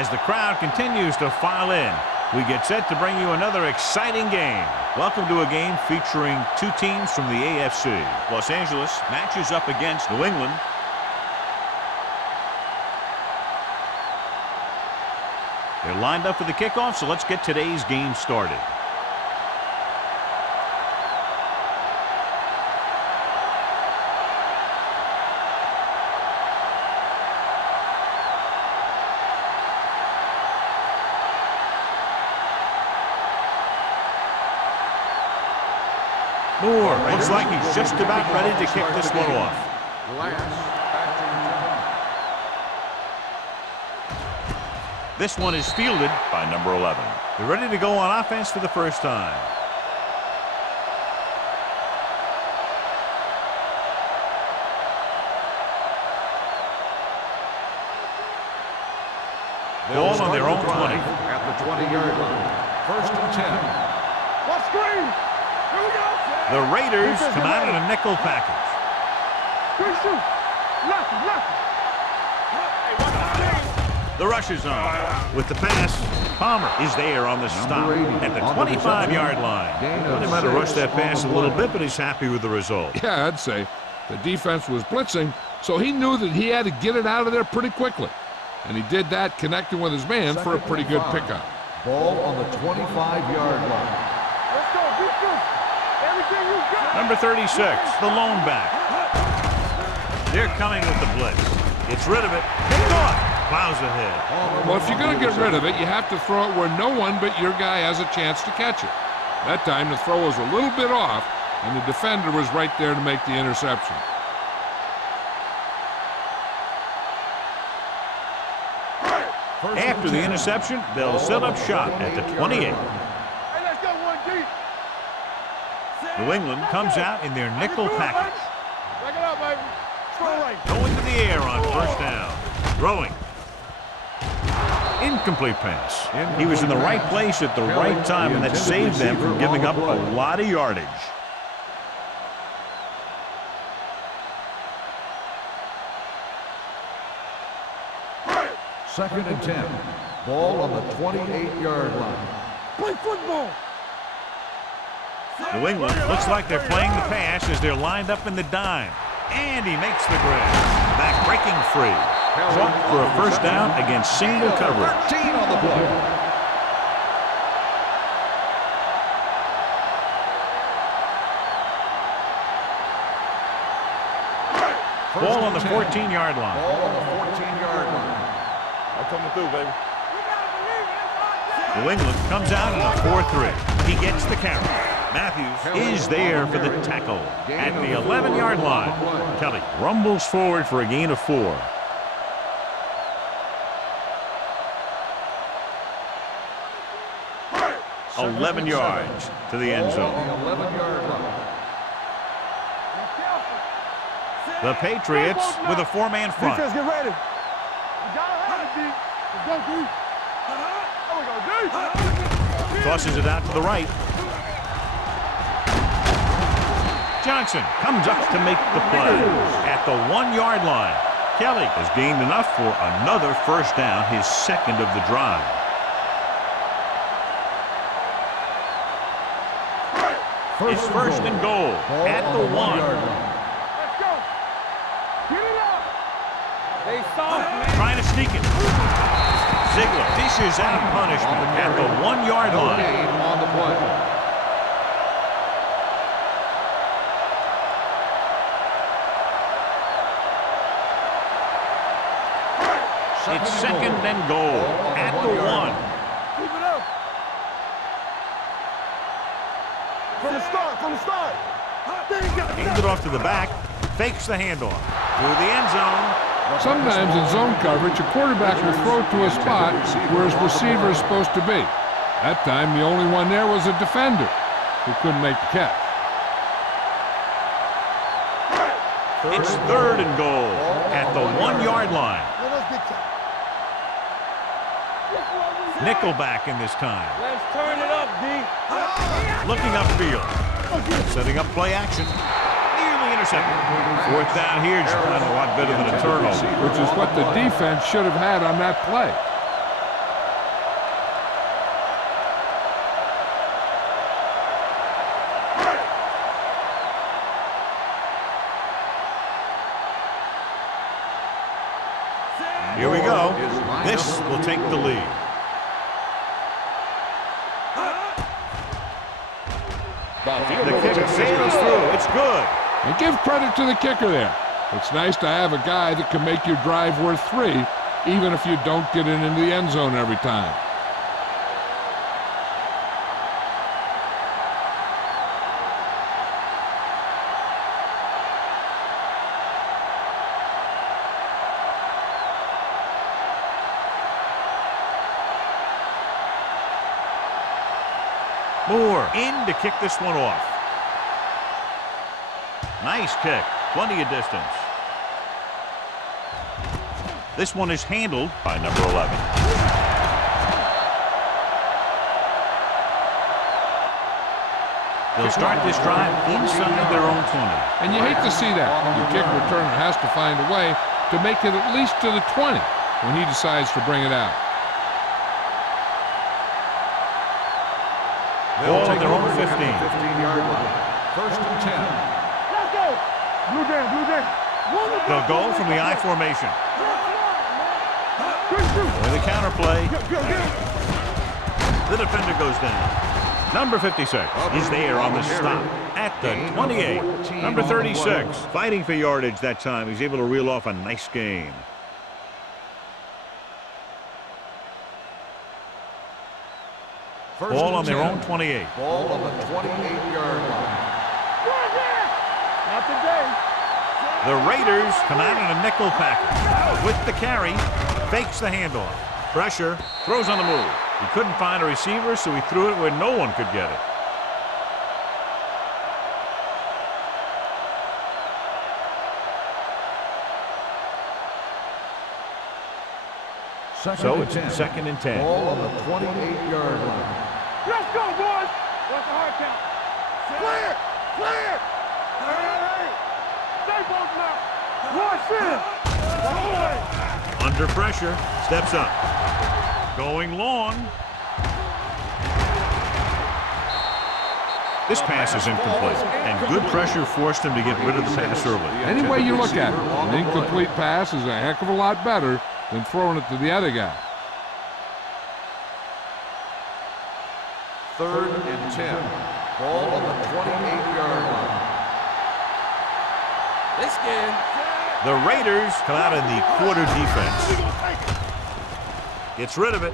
as the crowd continues to file in. We get set to bring you another exciting game. Welcome to a game featuring two teams from the AFC. Los Angeles matches up against New England. They're lined up for the kickoff, so let's get today's game started. Moore looks like he's just about ready to kick this one off. This one is fielded by number 11. They're ready to go on offense for the first time. Ball on their own 20. At the 20-yard line. 1st and 10. What screen? Here we go. The Raiders come out in a nickel package. The rush is on. With the pass, Palmer is there on the stop at the 25-yard line. Well, they might have rushed that pass a little bit, but he's happy with the result. Yeah, I'd say. The defense was blitzing, so he knew that he had to get it out of there pretty quickly. And he did that connecting with his man for a pretty good pickup. Ball on the 25-yard line. Let's go, defense. Everything you got. Number 36, the lone back. They're coming with the blitz. Gets rid of it. Picked off. Plows ahead. Well, if you're going to get rid of it, you have to throw it where no one but your guy has a chance to catch it. That time, the throw was a little bit off, and the defender was right there to make the interception. After the interception, they'll set up shop at the 28. Hey, let's go one deep. New England comes out in their nickel package. Back it up, baby. Throw right. Going to the air on first down. Throwing. Incomplete pass. He was in the right place at the right time, and that saved them from giving up a lot of yardage. Second and 10. Ball on the 28-yard line. Play football. New England looks like they're playing the pass as they're lined up in the dime. And he makes the grab. Back breaking free. Caught for a first down against single coverage. 13 on the play. Ball on the 14-yard line. Ball on the 14-yard line. I'm coming through, baby. New England comes out in a 4-3. He gets the carry. Matthews is there for the tackle at the 11-yard line. Kelly rumbles forward for a gain of 4. Second 11 yards to the end zone. Ball on the 11-yard line. The Patriots with a 4-man front. Defense, get ready. You gotta have it, D. Let's go, D. There we go, D. Tosses it out to the right. Johnson comes up to make the play at the 1-yard line. Kelly has gained enough for another first down, his second of the drive. It's first and goal at the 1. Let's go. Get it up. They soft, man. Trying to sneak it. Ziegler dishes out punishment at the 1-yard No line. gain on the play. It's second and goal at the 1. Keep it up. From the start, from the start. Hands it off to the back. Fakes the handoff. Through the end zone. Sometimes in zone coverage, a quarterback will throw to a spot where his receiver is supposed to be. That time, the only one there was a defender who couldn't make the catch. It's third and goal at the 1-yard line. Nickelback in this time. Let's turn it up, D. Looking upfield. Setting up play action. Nearly intercepted. Fourth down here, just playing a lot better than a turnover. Which is what the defense should have had on that play. Here we go. This will take the lead. The kick sails through. It's good. And give credit to the kicker there. It's nice to have a guy that can make your drive worth 3, even if you don't get it into the end zone every time. Moore in to kick this one off. Nice kick. Plenty of distance. This one is handled by number 11. They'll start this drive inside their own 20. And you hate to see that. Your kick returner has to find a way to make it at least to the 20 when he decides to bring it out. Ball on their own 15. 15-yard line. First and 10. Let's go. Blue jam, blue jam. They'll go from the I formation. Good shoot. With a counter play. Get him. The defender goes down. Number 56 is there on the stop at the 28. Number 36 fighting for yardage that time. He's able to reel off a nice gain. Ball on their own 28. Ball on the 28-yard line. Not today. The Raiders come out in a nickel package. With the carry, fakes the handoff. Pressure, throws on the move. He couldn't find a receiver, so he threw it where no one could get it. So it's second and 10. Ball on the 28-yard line. Let's go, boys. What's the hard count? Clear. Clear. Hey. Stay both now. One, sit. Under pressure, steps up. Going long. This pass is incomplete, and good pressure forced him to get rid of the pass early. Any way you look at it, an incomplete pass is a heck of a lot better than throwing it to the other guy. Third and 10. Ball on the 28-yard line. This game. The Raiders come out in the quarter defense. Gets rid of it.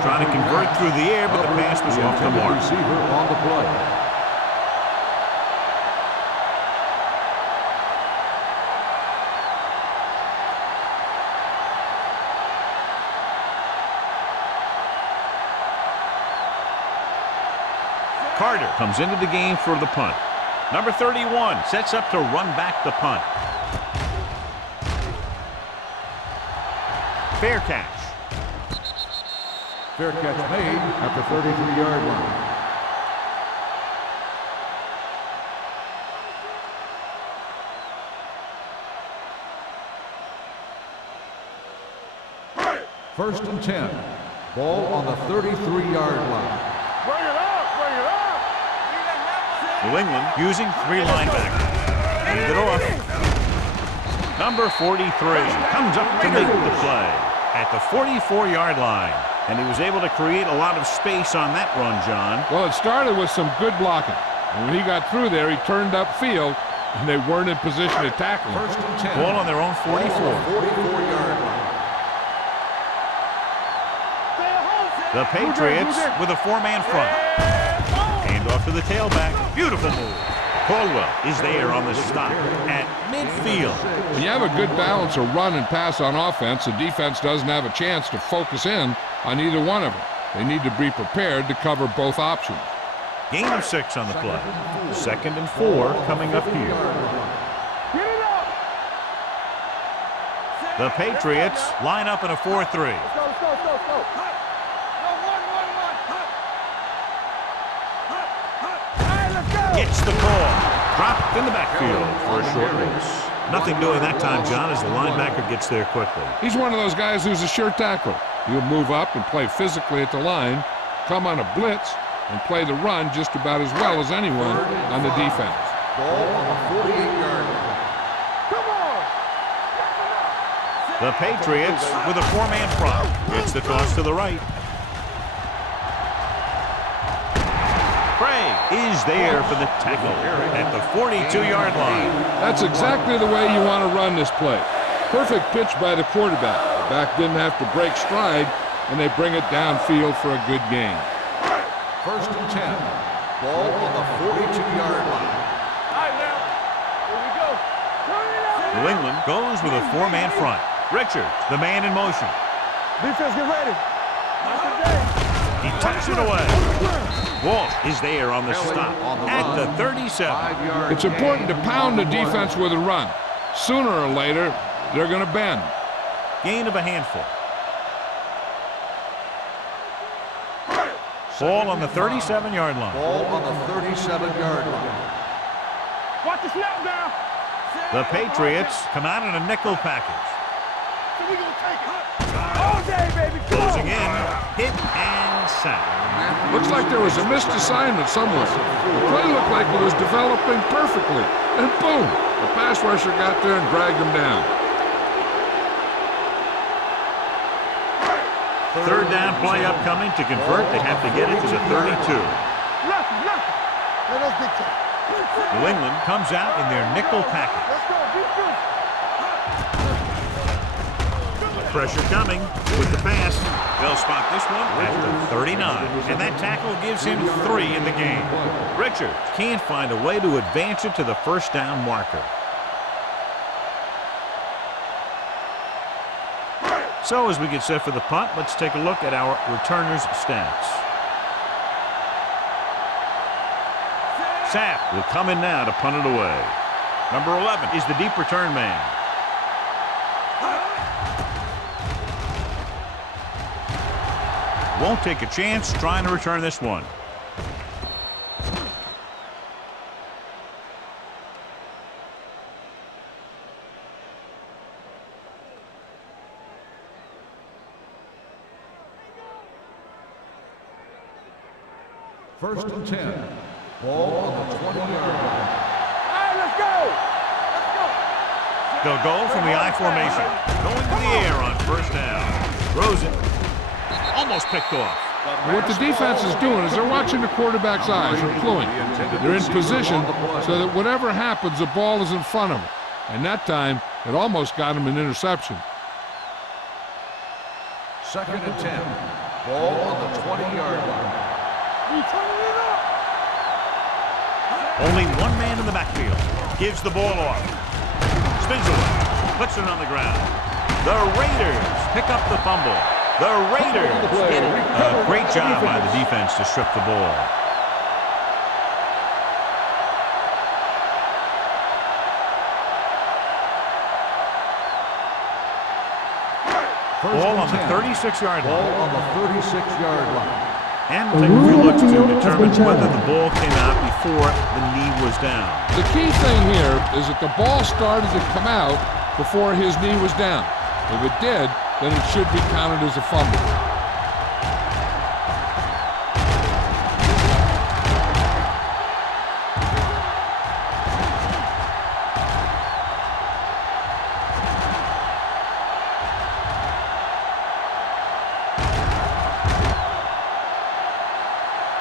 Trying to convert through the air, but the pass was off the mark. Receiver on the play. Carter comes into the game for the punt. Number 31 sets up to run back the punt. Fair catch. Fair catch made at the 33-yard line. First and 10. Ball on the 33-yard line. Bring it up. Bring it up. New England using 3 linebackers. Hand it off. Number 43 comes up to make the play at the 44-yard line. And he was able to create a lot of space on that run, John. Well, it started with some good blocking. And when he got through there, he turned upfield, and they weren't in position to tackle him. First and 10. Ball on their own 44. 44-yard line. The Patriots with a 4-man front. Hand off to the tailback. Beautiful move. Caldwell is there on the stop at midfield. When you have a good balance of run and pass on offense, the defense doesn't have a chance to focus in on either one of them. They need to be prepared to cover both options. Gain of 6 on the play. Second and 4 coming up here. Get it up. The Patriots line up in a 4-3. Let's go, let's go, let's go, let's go. Gets the call. Dropped in the backfield for a short loss. Nothing doing that time, John, as the linebacker gets there quickly. He's one of those guys who's a sure tackler. He'll move up and play physically at the line, come on a blitz, and play the run just about as well as anyone on the defense. Ball on the 48-yard line. Come on. The Patriots with a 4-man front. Gets the toss to the right. Craig is there for the tackle at the 42-yard line. That's exactly the way you want to run this play. Perfect pitch by the quarterback. The back didn't have to break stride, and they bring it downfield for a good gain. 1st and 10. Ball on the 42-yard line. All right, now. Here we go. Turn it up. New England goes with a 4-man front. Richards, the man in motion. Defense, get ready. Not today. He tucks it away. Walsh is there on the stop at the 37. It's important to pound the defense with a run. Sooner or later, they're going to bend. Gain of a handful. Ball on the 37-yard line. Ball on the 37-yard line. Watch the snap now. The Patriots come out in a nickel package. So we gonna take it. All day, baby. Come Closing on. in, hit and sack. Looks like there was a missed assignment somewhere. The play looked like it was developing perfectly. And boom, the pass rusher got there and dragged him down. Third down play upcoming. To convert, they have to get it to the 32. Lucky. Let us dictate. New England comes out in their nickel package. Let's go. Defense. Pressure coming with the pass. They'll spot this one at the 39. And that tackle gives him 3 in the game. Richards can't find a way to advance it to the first down marker. So as we get set for the punt, let's take a look at our returners' stats. Sapp will come in now to punt it away. Number 11 is the deep return man. Won't take a chance trying to return this one. First and 10. Ball on the 20-yard line. All right, let's go. They'll go from the I formation. Going to the air on first down. Throws it. Almost picked off. What the defense is doing is they're watching the quarterback's eyes or cluing. They're in position so that whatever happens, the ball is in front of them. And that time, it almost got him an interception. 2nd and 10. Ball on the 20-yard line. We turning it up. Only one man in the backfield. Gives the ball off. Spins away. Puts it on the ground. The Raiders pick up the fumble. The Raiders get it. A great job by the defense to strip the ball. Ball on the 36-yard Ball line. on the 36-yard line. And we'll take a few looks to determine whether the ball came out before the knee was down. The key thing here is that the ball started to come out before his knee was down. If it did, then it should be counted as a fumble.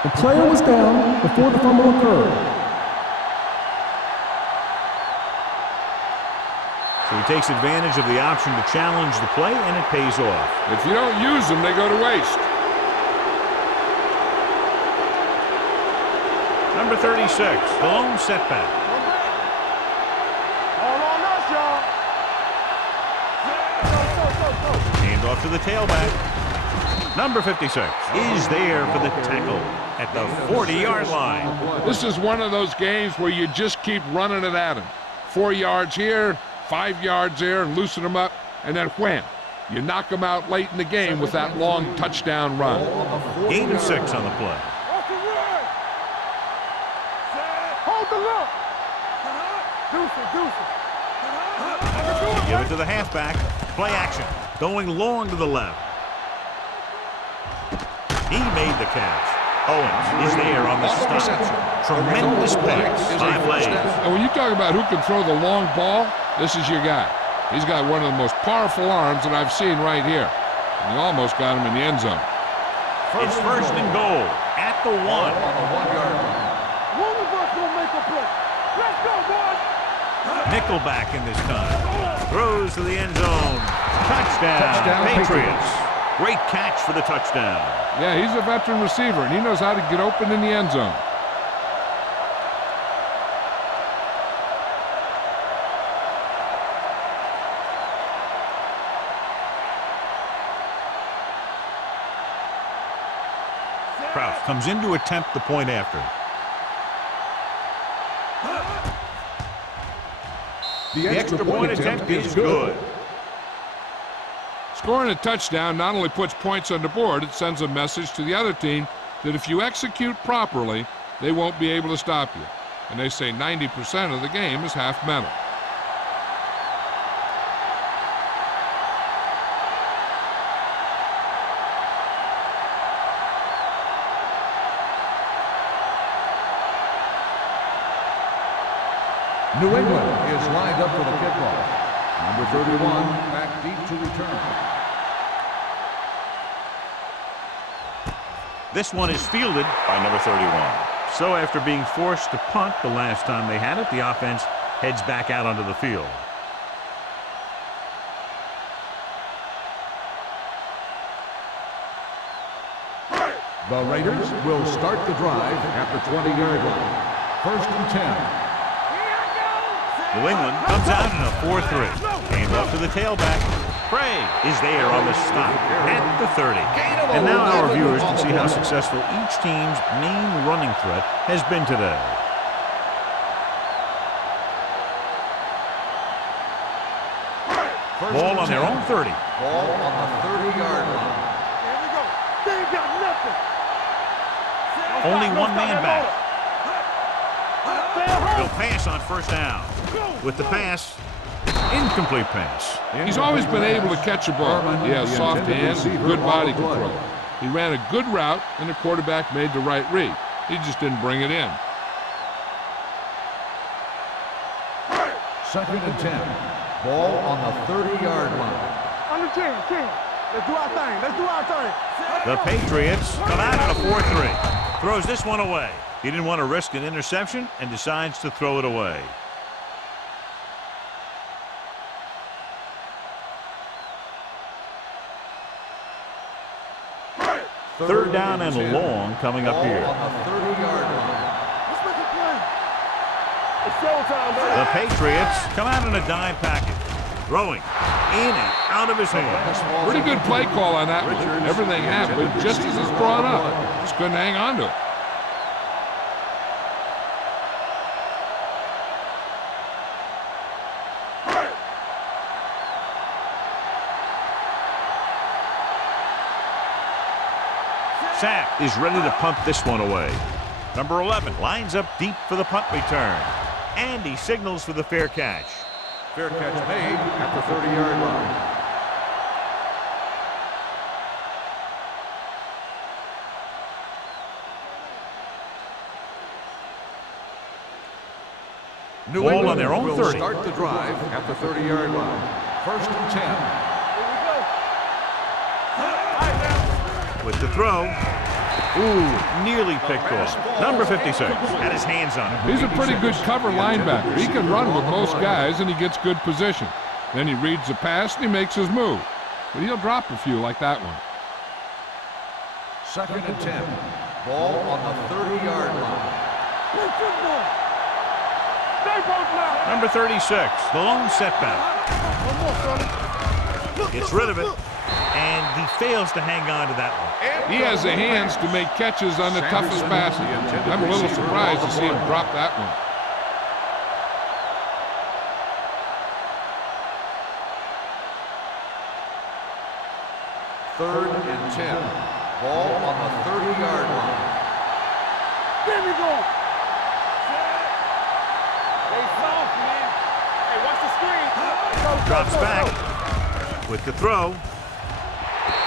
The player was down before the fumble occurred. So he takes advantage of the option to challenge the play, and it pays off. If you don't use them, they go to waste. Number 36, the lone setback. All on us, y'all. Go. Hand off to the tailback. Number 56 is there for the tackle at the 40-yard line. This is one of those games where you just keep running it at him. 4 yards here, 5 yards there, and loosen them up, and then wham. You knock them out late in the game with that long touchdown run. Gain of 6 on the play. Hold the look. Deuce. Give it to the halfback. Play action. Going long to the left. He made the catch. Owens is there on the stop. Tremendous pass. 5 lanes. And when you talk about who can throw the long ball, this is your guy. He's got one of the most powerful arms that I've seen right here. And he almost got him in the end zone. It's first and goal at the 1. On the 1-yard line. One of us gonna make a play. Let's go, boys. Nickelback in this time. Throws to the end zone. Touchdown, Patriots. Great catch for the touchdown. Yeah, he's a veteran receiver, and he knows how to get open in the end zone. Kraft comes in to attempt the point after. The extra point attempt is good. Scoring a touchdown not only puts points on the board, it sends a message to the other team that if you execute properly, they won't be able to stop you. And they say 90% of the game is half mental. New England is lined up for the kickoff. Number 31 back deep to return. This one is fielded by number 31. So after being forced to punt the last time they had it, the offense heads back out onto the field. The Raiders will start the drive at the 20-yard line. First and 10. New England comes out in a 4-3. Hands off to the tailback. Craig is there on the stop at the 30. And now our viewers can see how successful each team's main running threat has been today. Ball on their own 30. Ball on the 30-yard line. Here we go. They ain't got nothing. Only one man back. They'll pass on first down. With the pass, incomplete pass. He's always been able to catch a ball. He has soft hands and good body control. He ran a good route, and the quarterback made the right read. He just didn't bring it in. Second and 10. Ball on the 30-yard line. Under 10. Let's do our thing. Let's do our thing. The Patriots come out in a 4-3. Throws this one away. He didn't want to risk an interception and decides to throw it away. Third down and long coming up here. On the 30-yard line. Let's make a play. It's showtime, baby. The Patriots come out in a dime package. Throwing in and out of his hand. Pretty good play call on that one. Everything happened just as it's brought up. Just couldn't hang on to it. Sapp is ready to punt this one away. Number 11 lines up deep for the punt return. And he signals for the fair catch. Fair catch made at the 30-yard line. New Ball England on their own will 30. start the drive at the 30-yard line. First and 10. With the throw. Ooh, nearly picked off. Number 56 had his hands on it. He's a pretty good cover linebacker. He can run with most guys, and he gets good position. Then he reads the pass, and he makes his move. But he'll drop a few like that one. Second and 10. Ball on the 30-yard line. Play football. Stay both now. Number 36, the lone setback. One more, Sonny. Gets rid of it, and he fails to hang on to that one. He has the hands to make catches on the toughest passes. I'm a little surprised to see him drop that one. Third and 10. Ball on the 30-yard line. There we go. Stay soft, man. Hey, watch the screen. Drops back with the throw.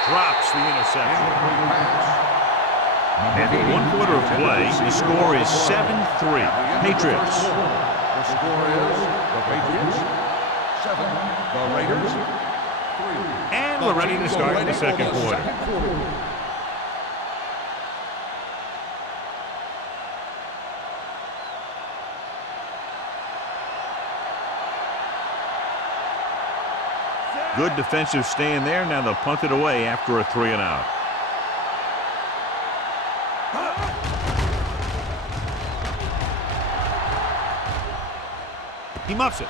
Drops the interception. After 1 quarter of play, the score is 7-3. Patriots. The score is the Patriots 7. The Raiders. 3. And we're ready to start the second quarter. Good defensive stand there. Now they'll punt it away after a 3 and out. He muffs it.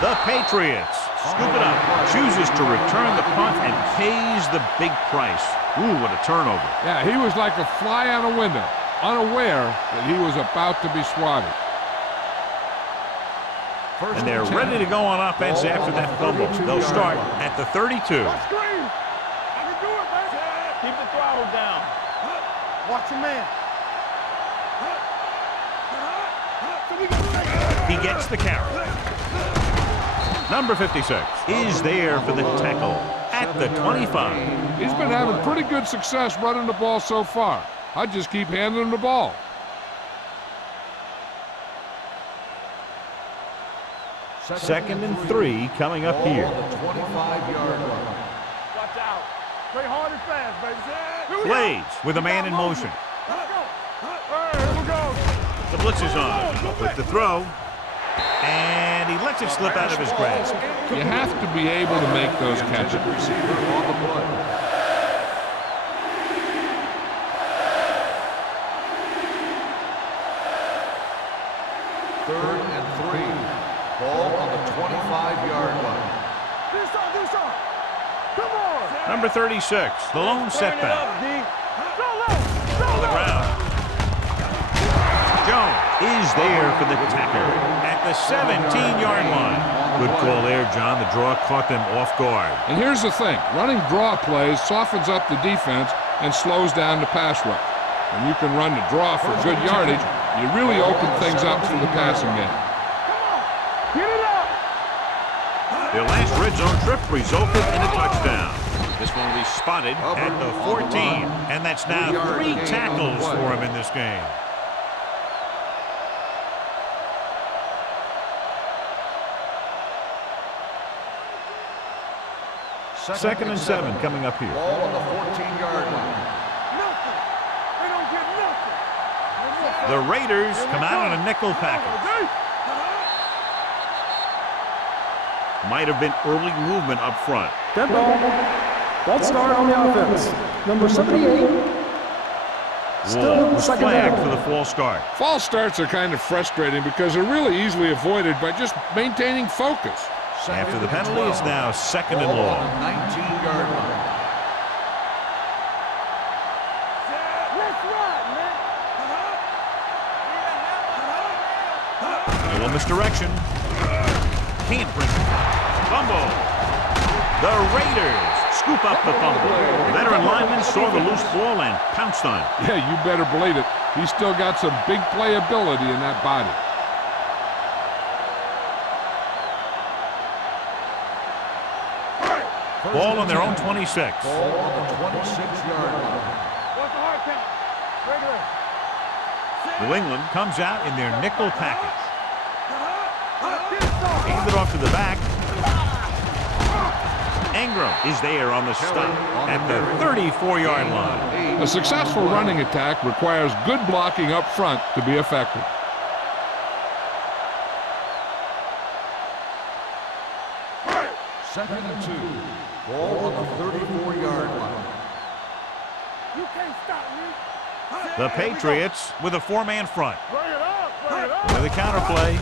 The Patriots scoop it up, chooses to return the punt, and pays the big price. Ooh, what a turnover. Yeah, he was like a fly on a window, unaware that he was about to be swatted. And they're ready to go on offense after that fumble. They'll start at the 32. Watch screen. I can do it, man. Keep the throttle down. Watch your man. He gets the carry. Number 56 is there for the tackle at the 25. He's been having pretty good success running the ball so far. I just keep handing him the ball. Second and 3 coming up here. 25-yard line. Watch out. Play hard and fast, baby. Blades with a man in motion. Let's go. Here we go. The blitz is on with the throw. And he lets it slip out of his grasp. You have to be able to make those catches. Receiver on the play. Third and 3. Ball on the 25-yard line. Do something. Come on. Number 36, the lone setback. On the ground. Jones is there for the tackle at the 17-yard line. Good call there, John. The draw caught them off guard. And here's the thing. Running draw plays softens up the defense and slows down the pass rush. When you can run the draw for good yardage, you really open things up for the passing game. Get it up. Their last red zone trip resulted in a touchdown. This one will be spotted at the 14, and that's now 3 tackles for him in this game. Second and 7 coming up here. Ball on the 14-yard line. Nothing. They don't get nothing. The Raiders come out on a nickel package. Might have been early movement up front. Dead ball. False start on the offense. Number 78. Still Wall was second flagged down. for the false start. False starts are kind of frustrating because they're really easily avoided by just maintaining focus. After the penalty, it's now second and Ball long. on the 19-yard line. Let's ride, man. A little misdirection. Can't bring it. Fumble. The Raiders scoop up the fumble. Veteran lineman saw the loose ball and pounced on it. Yeah, you better believe it. He's still got some big playability in that body. Ball on their own 26. Ball on the 26-yard line. What's the hard count? Regular. New England comes out in their nickel package. Hand it off to the back. Ingram is there on the stop at the 34-yard line. A successful running attack requires good blocking up front to be effective. Second and 2. Ball on the 34-yard line. You can't stop me. The Patriots with a 4-man front. Bring it up. Bring it up. With a counterplay.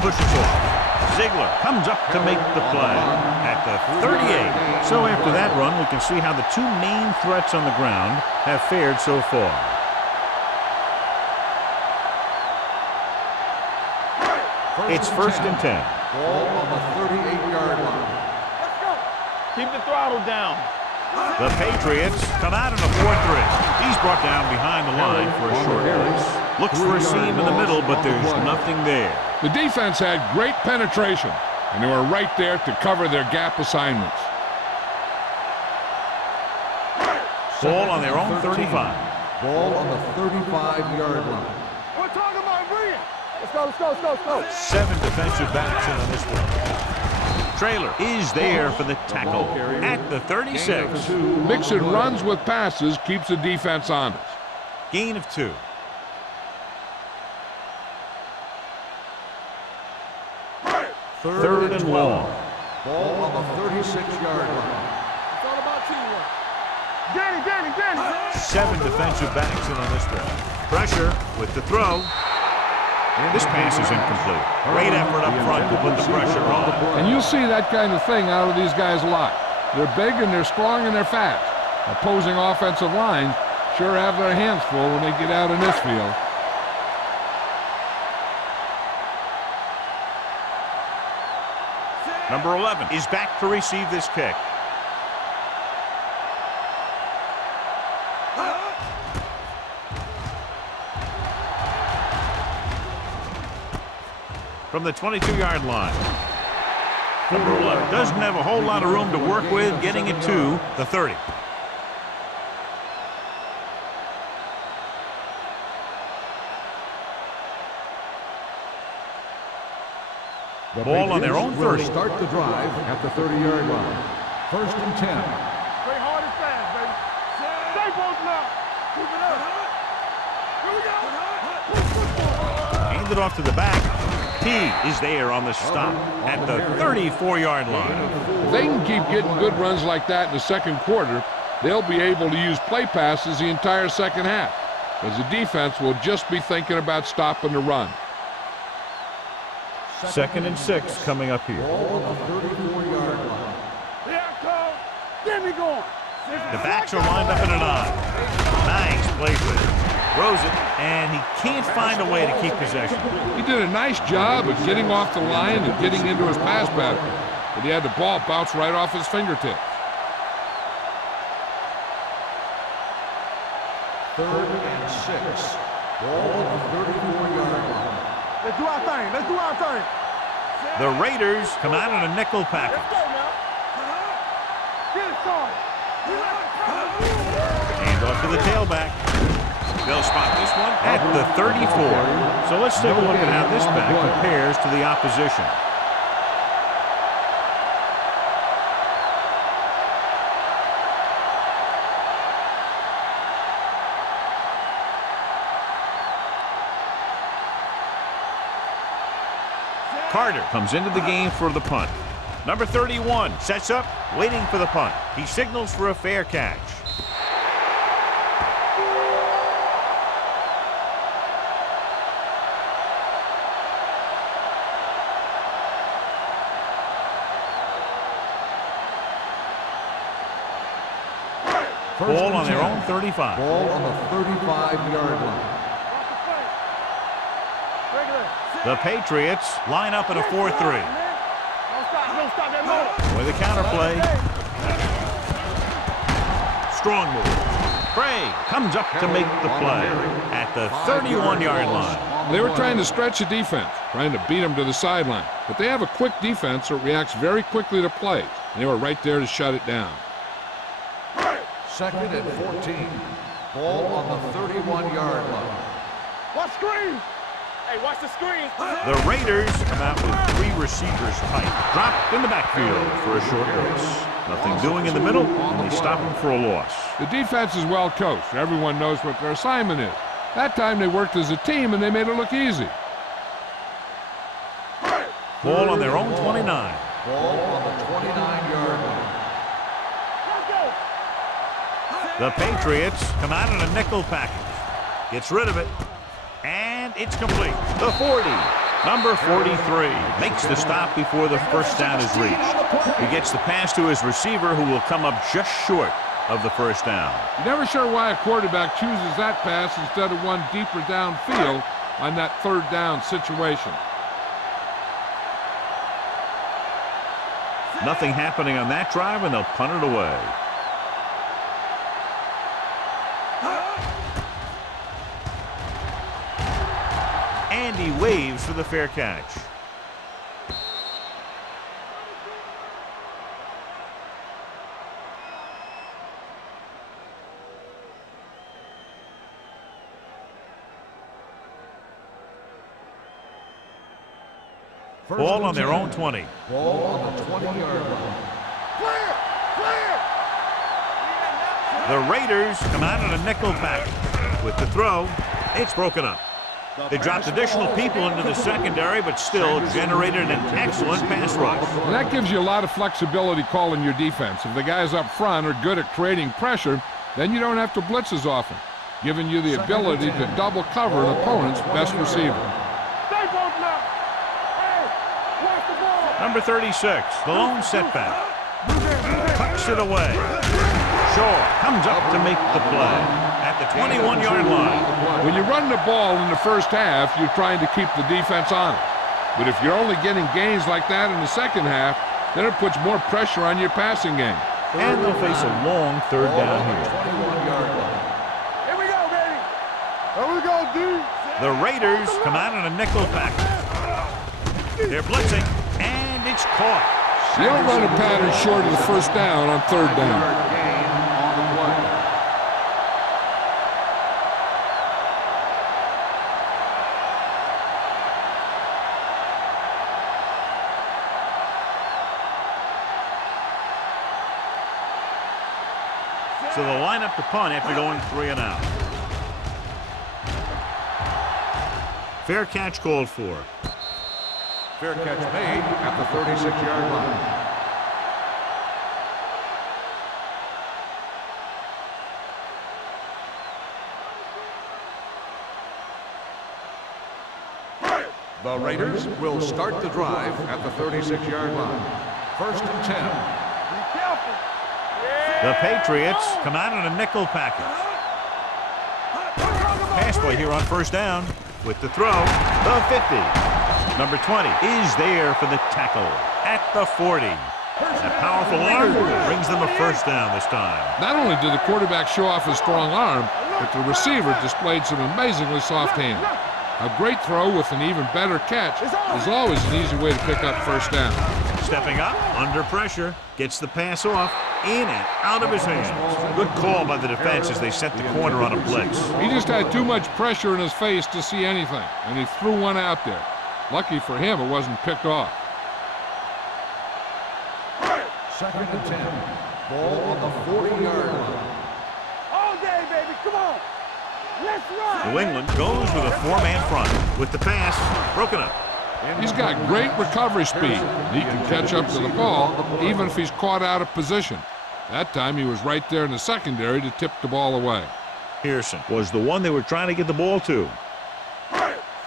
Pushes off. Ziegler comes up to make the play at the 38. So after that run, we can see how the 2 main threats on the ground have fared so far. It's first and 10. Ball on the 38-yard line. Let's go. Keep the throttle down. The Patriots come out in a 4-3. He's brought down behind the line for a short release. Looks for a seam in the middle, but there's nothing there. The defense had great penetration, and they were right there to cover their gap assignments. Ball on their own 35. Ball on the 35-yard line. We're talking about bring it. Let's go, let's go, let's go, let's go. 7 defensive backs in on this one. Trailer is there for the tackle at the 36. Mixing runs with passes keeps the defense honest. Gain of 2. Third and long. Ball on the 36-yard line. It's all about teamwork. Danny. 7 defensive backs in on this one. Pressure with the throw. This pass is incomplete. Great effort up front to put the pressure on. And you'll see that kind of thing out of these guys a lot. They're big and they're strong and they're fast. Opposing offensive lines sure have their hands full when they get out in this field. Number 11 is back to receive this kick. From the 22-yard line. Number 11 doesn't have a whole lot of room to work with, getting it to the 30. The Ball on their own Patriots 30. will start the drive at the 30-yard line. First and 10. Play hard and fast, baby. Stay both now. Keep it up. Here we go. Hand it off to the back. T is there on the stop at the 34-yard line. If they can keep getting good runs like that in the second quarter, they'll be able to use play passes the entire second half, because the defense will just be thinking about stopping the run. 2nd and 6 coming up here. Ball on the 34-yard line. Yeah, Cole. Get me going. The backs are lined up in a 9. Nice play for him. Throws it, and he can't find a way to keep possession. He did a nice job of getting off the line and getting into his pass pattern, but he had the ball bounce right off his fingertips. 3rd and 6. Ball on the 34-yard line. Let's do our thing. Let's do our thing. The Raiders come out in a nickel package. Let's go now. Get it started. Hand off to the tailback. They'll spot this one at the 34. So let's take a look at how this back compares to the opposition. Carter comes into the game for the punt. Number 31 sets up, waiting for the punt. He signals for a fair catch. Ball on their own 35. Ball on the 35-yard line. The Patriots line up in a 4-3. Don't stop that motor. With a counterplay. Strong move. Craig comes up to make the play at the 31-yard line. They were trying to stretch the defense, trying to beat them to the sideline. But they have a quick defense that reacts very quickly to plays. And they were right there to shut it down. 2nd and 14. Ball on the 31-yard line. Watch screen. Hey, watch the screen. The Raiders come out with 3 receivers tight. Dropped in the backfield for a short race. Nothing doing in the middle, and they stop him for a loss. The defense is well coached. Everyone knows what their assignment is. That time they worked as a team and they made it look easy. Ball on their own 29. Ball on the 29-yard line. The Patriots come out in a nickel package. Gets rid of it. And it's complete. The 40. Number 43 makes the stop before the first down is reached. He gets the pass to his receiver, who will come up just short of the first down. You're never sure why a quarterback chooses that pass instead of one deeper downfield on that 3rd down situation. Nothing happening on that drive, and they'll punt it away. And he waves for the fair catch. Ball on their own 20. Ball on the 20-yard line. Clear! Clear! The Raiders come out in a nickel package. With the throw, it's broken up. They dropped additional people into the secondary, but still generated an excellent pass rush. And that gives you a lot of flexibility calling your defense. If the guys up front are good at creating pressure, then you don't have to blitz as often, giving you the ability to double cover an opponent's best receiver. Stay both now! Hey! Watch the ball! Number 36, the lone setback. Tucks it away. Shore comes up to make the play at the 21-yard line. When you run the ball in the first half, you're trying to keep the defense on it. But if you're only getting gains like that in the second half, then it puts more pressure on your passing game. And they'll face a long third down here. 21-yard line. Here we go, baby! Here we go, D! The Raiders come out in a nickel package. They're blitzing, and it's caught. You don't run a pattern short of the first down on third down. Gain on the play. So they'll line up to punt after going 3 and out. Fair catch called for. Fair catch made at the 36-yard line. The Raiders will start the drive at the 36-yard line. First and 10. Be careful! The Patriots come out in a nickel package. Pass play here on first down with the throw. The 50. Number 20 is there for the tackle at the 40. That powerful arm brings them a first down this time. Not only did the quarterback show off his strong arm, but the receiver displayed some amazingly soft hands. A great throw with an even better catch is always an easy way to pick up first down. Stepping up, under pressure, gets the pass off, in and out of his hands. Good call by the defense as they set the corner on a blitz. He just had too much pressure in his face to see anything, and he threw one out there. Lucky for him, it wasn't picked off. Second and 10. Ball on the 40-yard line. All day, baby! Come on! Let's run! New England goes with a 4-man front with the pass broken up. He's got great recovery speed. He can catch up to the ball even if he's caught out of position. That time he was right there in the secondary to tip the ball away. Pearson was the one they were trying to get the ball to.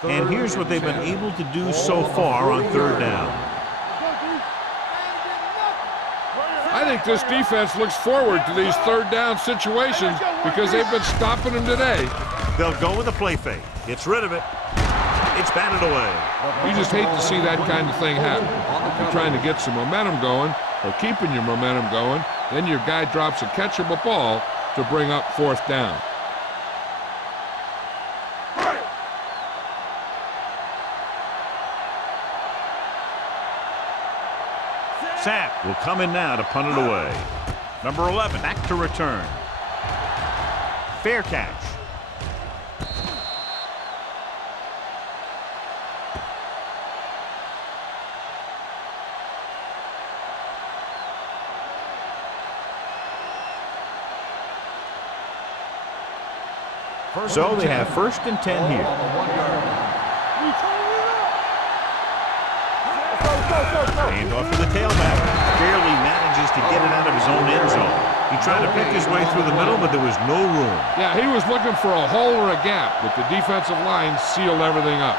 And here's what they've been able to do so far on third down. I think this defense looks forward to these third down situations because they've been stopping them today. They'll go with a play fake. Gets rid of it. It's batted away. You just hate to see that kind of thing happen. You're trying to get some momentum going or keeping your momentum going, then your guy drops a catchable ball to bring up fourth down. Sapp will come in now to punt it away. Number 11 back to return. Fair catch. So they have first and 10 here. Hand off to the tailback. Barely manages to get it out of his own end zone. He tried to pick his way through the middle, but there was no room. Yeah, he was looking for a hole or a gap, but the defensive line sealed everything up.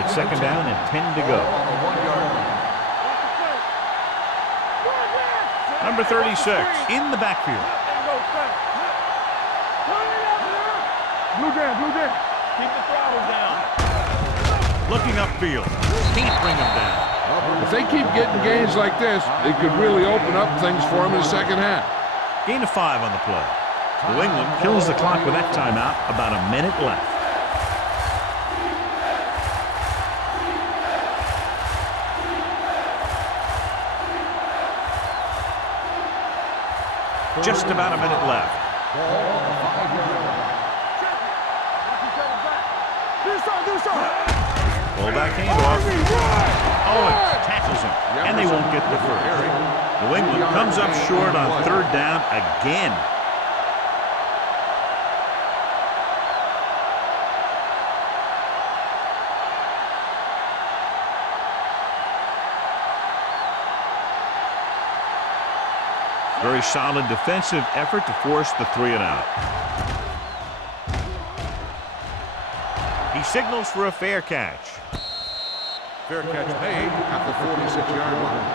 It's second down and 10 to go. Number 36 in the backfield. Blue jam. Keep the throttle down. Looking upfield. Can't bring him down. If they keep getting gains like this, it could really open up things for them in the second half. Gain of 5 on the play. New England kills the clock with that timeout. About a minute left. Just about a minute left. This Fullback handoff. Owens tackles him, and they won't get the first. New England comes up short on third down again. Very solid defensive effort to force the 3-and-out. He signals for a fair catch. Fair catch made at the 46-yard line.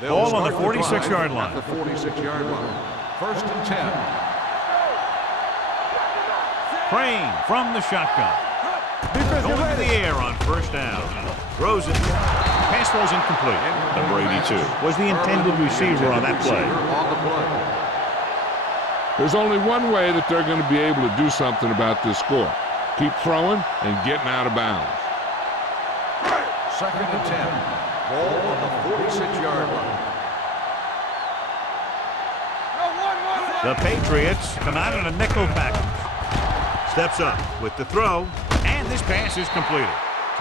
Ball on the 46-yard line. At the 46-yard line. 1st and 10. Crane from the shotgun. Going to the air on first down. Throws it. Pass throws incomplete. Number 82 was the intended receiver on that play. There's only one way that they're going to be able to do something about this score. Keep throwing and getting out of bounds. 2nd and 10. Ball on the 46-yard line. The Patriots come out in a nickel package. Steps up with the throw, and this pass is completed.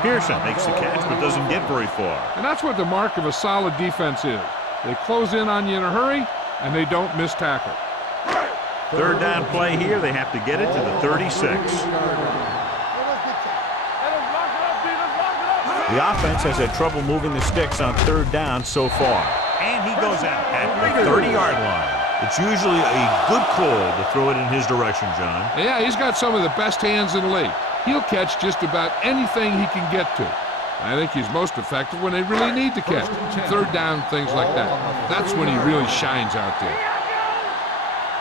Pearson makes the catch but doesn't get very far. And that's what the mark of a solid defense is. They close in on you in a hurry, and they don't miss tackle. Third down play here. They have to get it to the 36. The offense has had trouble moving the sticks on third down so far. And he goes out at the 30-yard line. It's usually a good call to throw it in his direction, John. Yeah, he's got some of the best hands in the league. He'll catch just about anything he can get to. I think he's most effective when they really need to catch. Third down, things like that. That's when he really shines out there.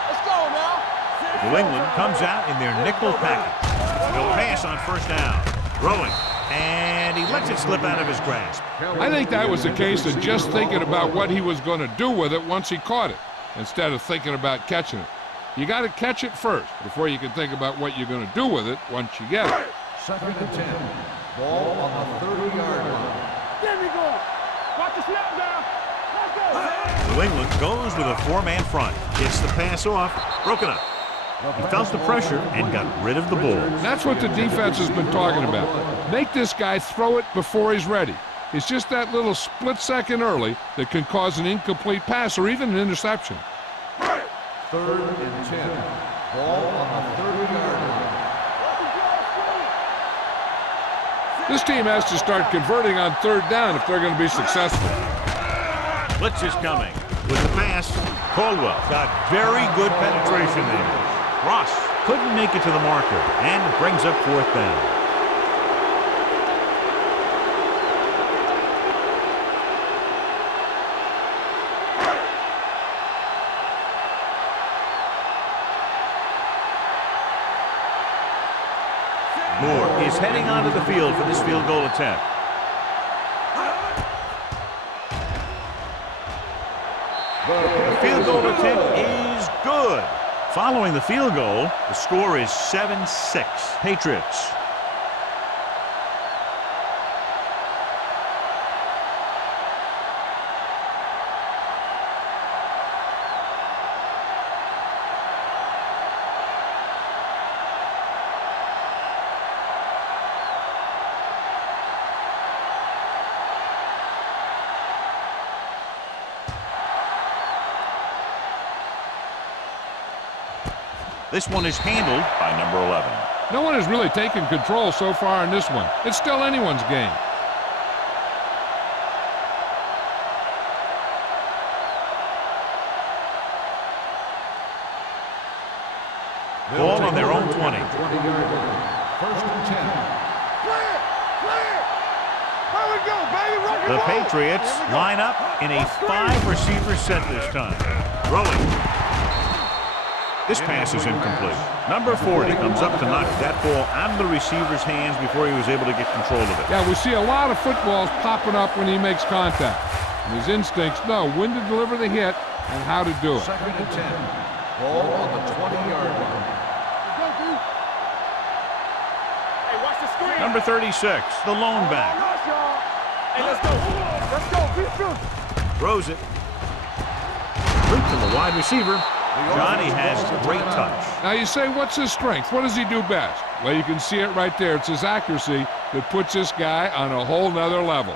Let's go now. New England comes out in their nickel package. He'll pass on first down. Throwing. And he lets it slip out of his grasp. I think that was a case of just thinking about what he was going to do with it once he caught it, instead of thinking about catching it. You got to catch it first before you can think about what you're going to do with it once you get it. 2nd and 10. Ball on the 30-yard line. There we go. Watch the snap down. Let's go. New England goes with a 4-man front. Gets the pass off. Broken up. He felt the pressure and got rid of the ball. That's what the defense has been talking about. Make this guy throw it before he's ready. It's just that little split second early that can cause an incomplete pass or even an interception. 3rd and 10. Ball on the 30-yard line. This team has to start converting on third down if they're going to be successful. Blitz is coming. With the pass, Caldwell got very good penetration there. Ross couldn't make it to the marker, and it brings up 4th down. Moore is heading onto the field for this field goal attempt. The field goal attempt is good. Following the field goal, the score is 7-6. Patriots. This one is handled by number 11. No one has really taken control so far in this one. It's still anyone's game. Ball on their own 20. 20-yard line. 1st and 10. Clear. Clear. Where we go, baby? Rock and The roll. Patriots line up in a 5-receiver set this time. Throwing. This pass is incomplete. Number 40 comes up to knock that ball out of the receiver's hands before he was able to get control of it. Yeah, we see a lot of footballs popping up when he makes contact. And his instincts know when to deliver the hit and how to do it. 2nd and 10. Ball on the 20-yard line. Hey, watch the screen. Number 36, the lone back. Rush, y'all. Hey, let's go. Let's go. Be true. Throws it. Complete to the wide receiver. Johnny has great touch. Now you say, what's his strength? What does he do best? Well, you can see it right there. It's his accuracy that puts this guy on a whole nother level.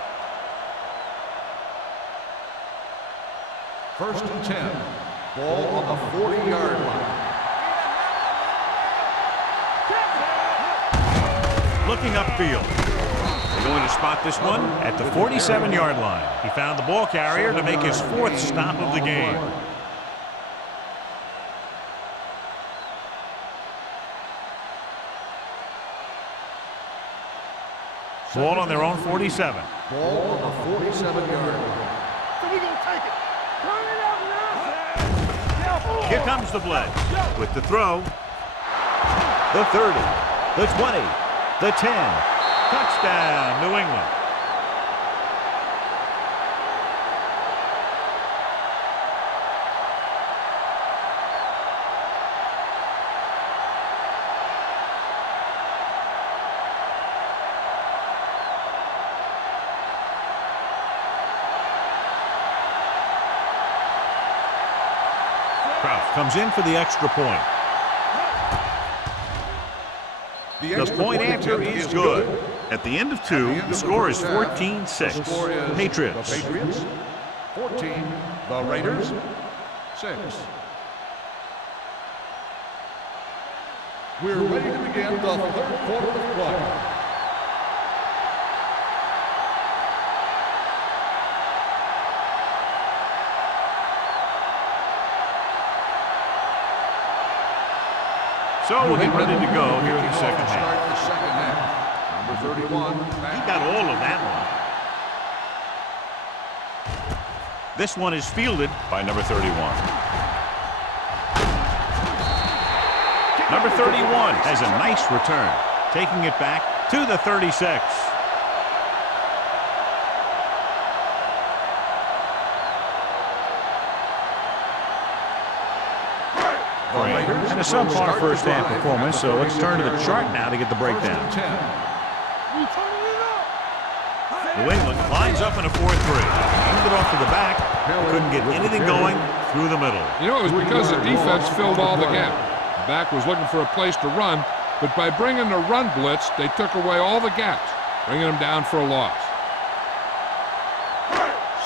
1st and 10. Ball on the 40-yard line. Looking upfield. They're going to spot this one at the 47-yard line. He found the ball carrier to make his 4th stop of the game. Ball on their own 47. Ball on the 47-yard line. So we gonna take it. Turn it up now. Here comes the blitz with the throw. The 30, the 20, the 10. Touchdown, New England. Comes in for the extra point. The point answer is good. At the end of 2, the score is 14-6. Patriots. The Patriots, 14. The Raiders, 6. We're ready to begin the 3rd quarter of play. So we'll get ready to go here in the second half. Start the second half. Number 31. He got all of that one. This one is fielded by number 31. Number 31 has a nice return, taking it back to the 36. And a subpar first half performance, so let's turn to the chart now to get the breakdown. New England lines up in a 4-3. Handed it off to the back. Couldn't get anything going through the middle. You know, it was because the defense filled all the gap. The back was looking for a place to run, but by bringing the run blitz, they took away all the gaps, bringing them down for a loss.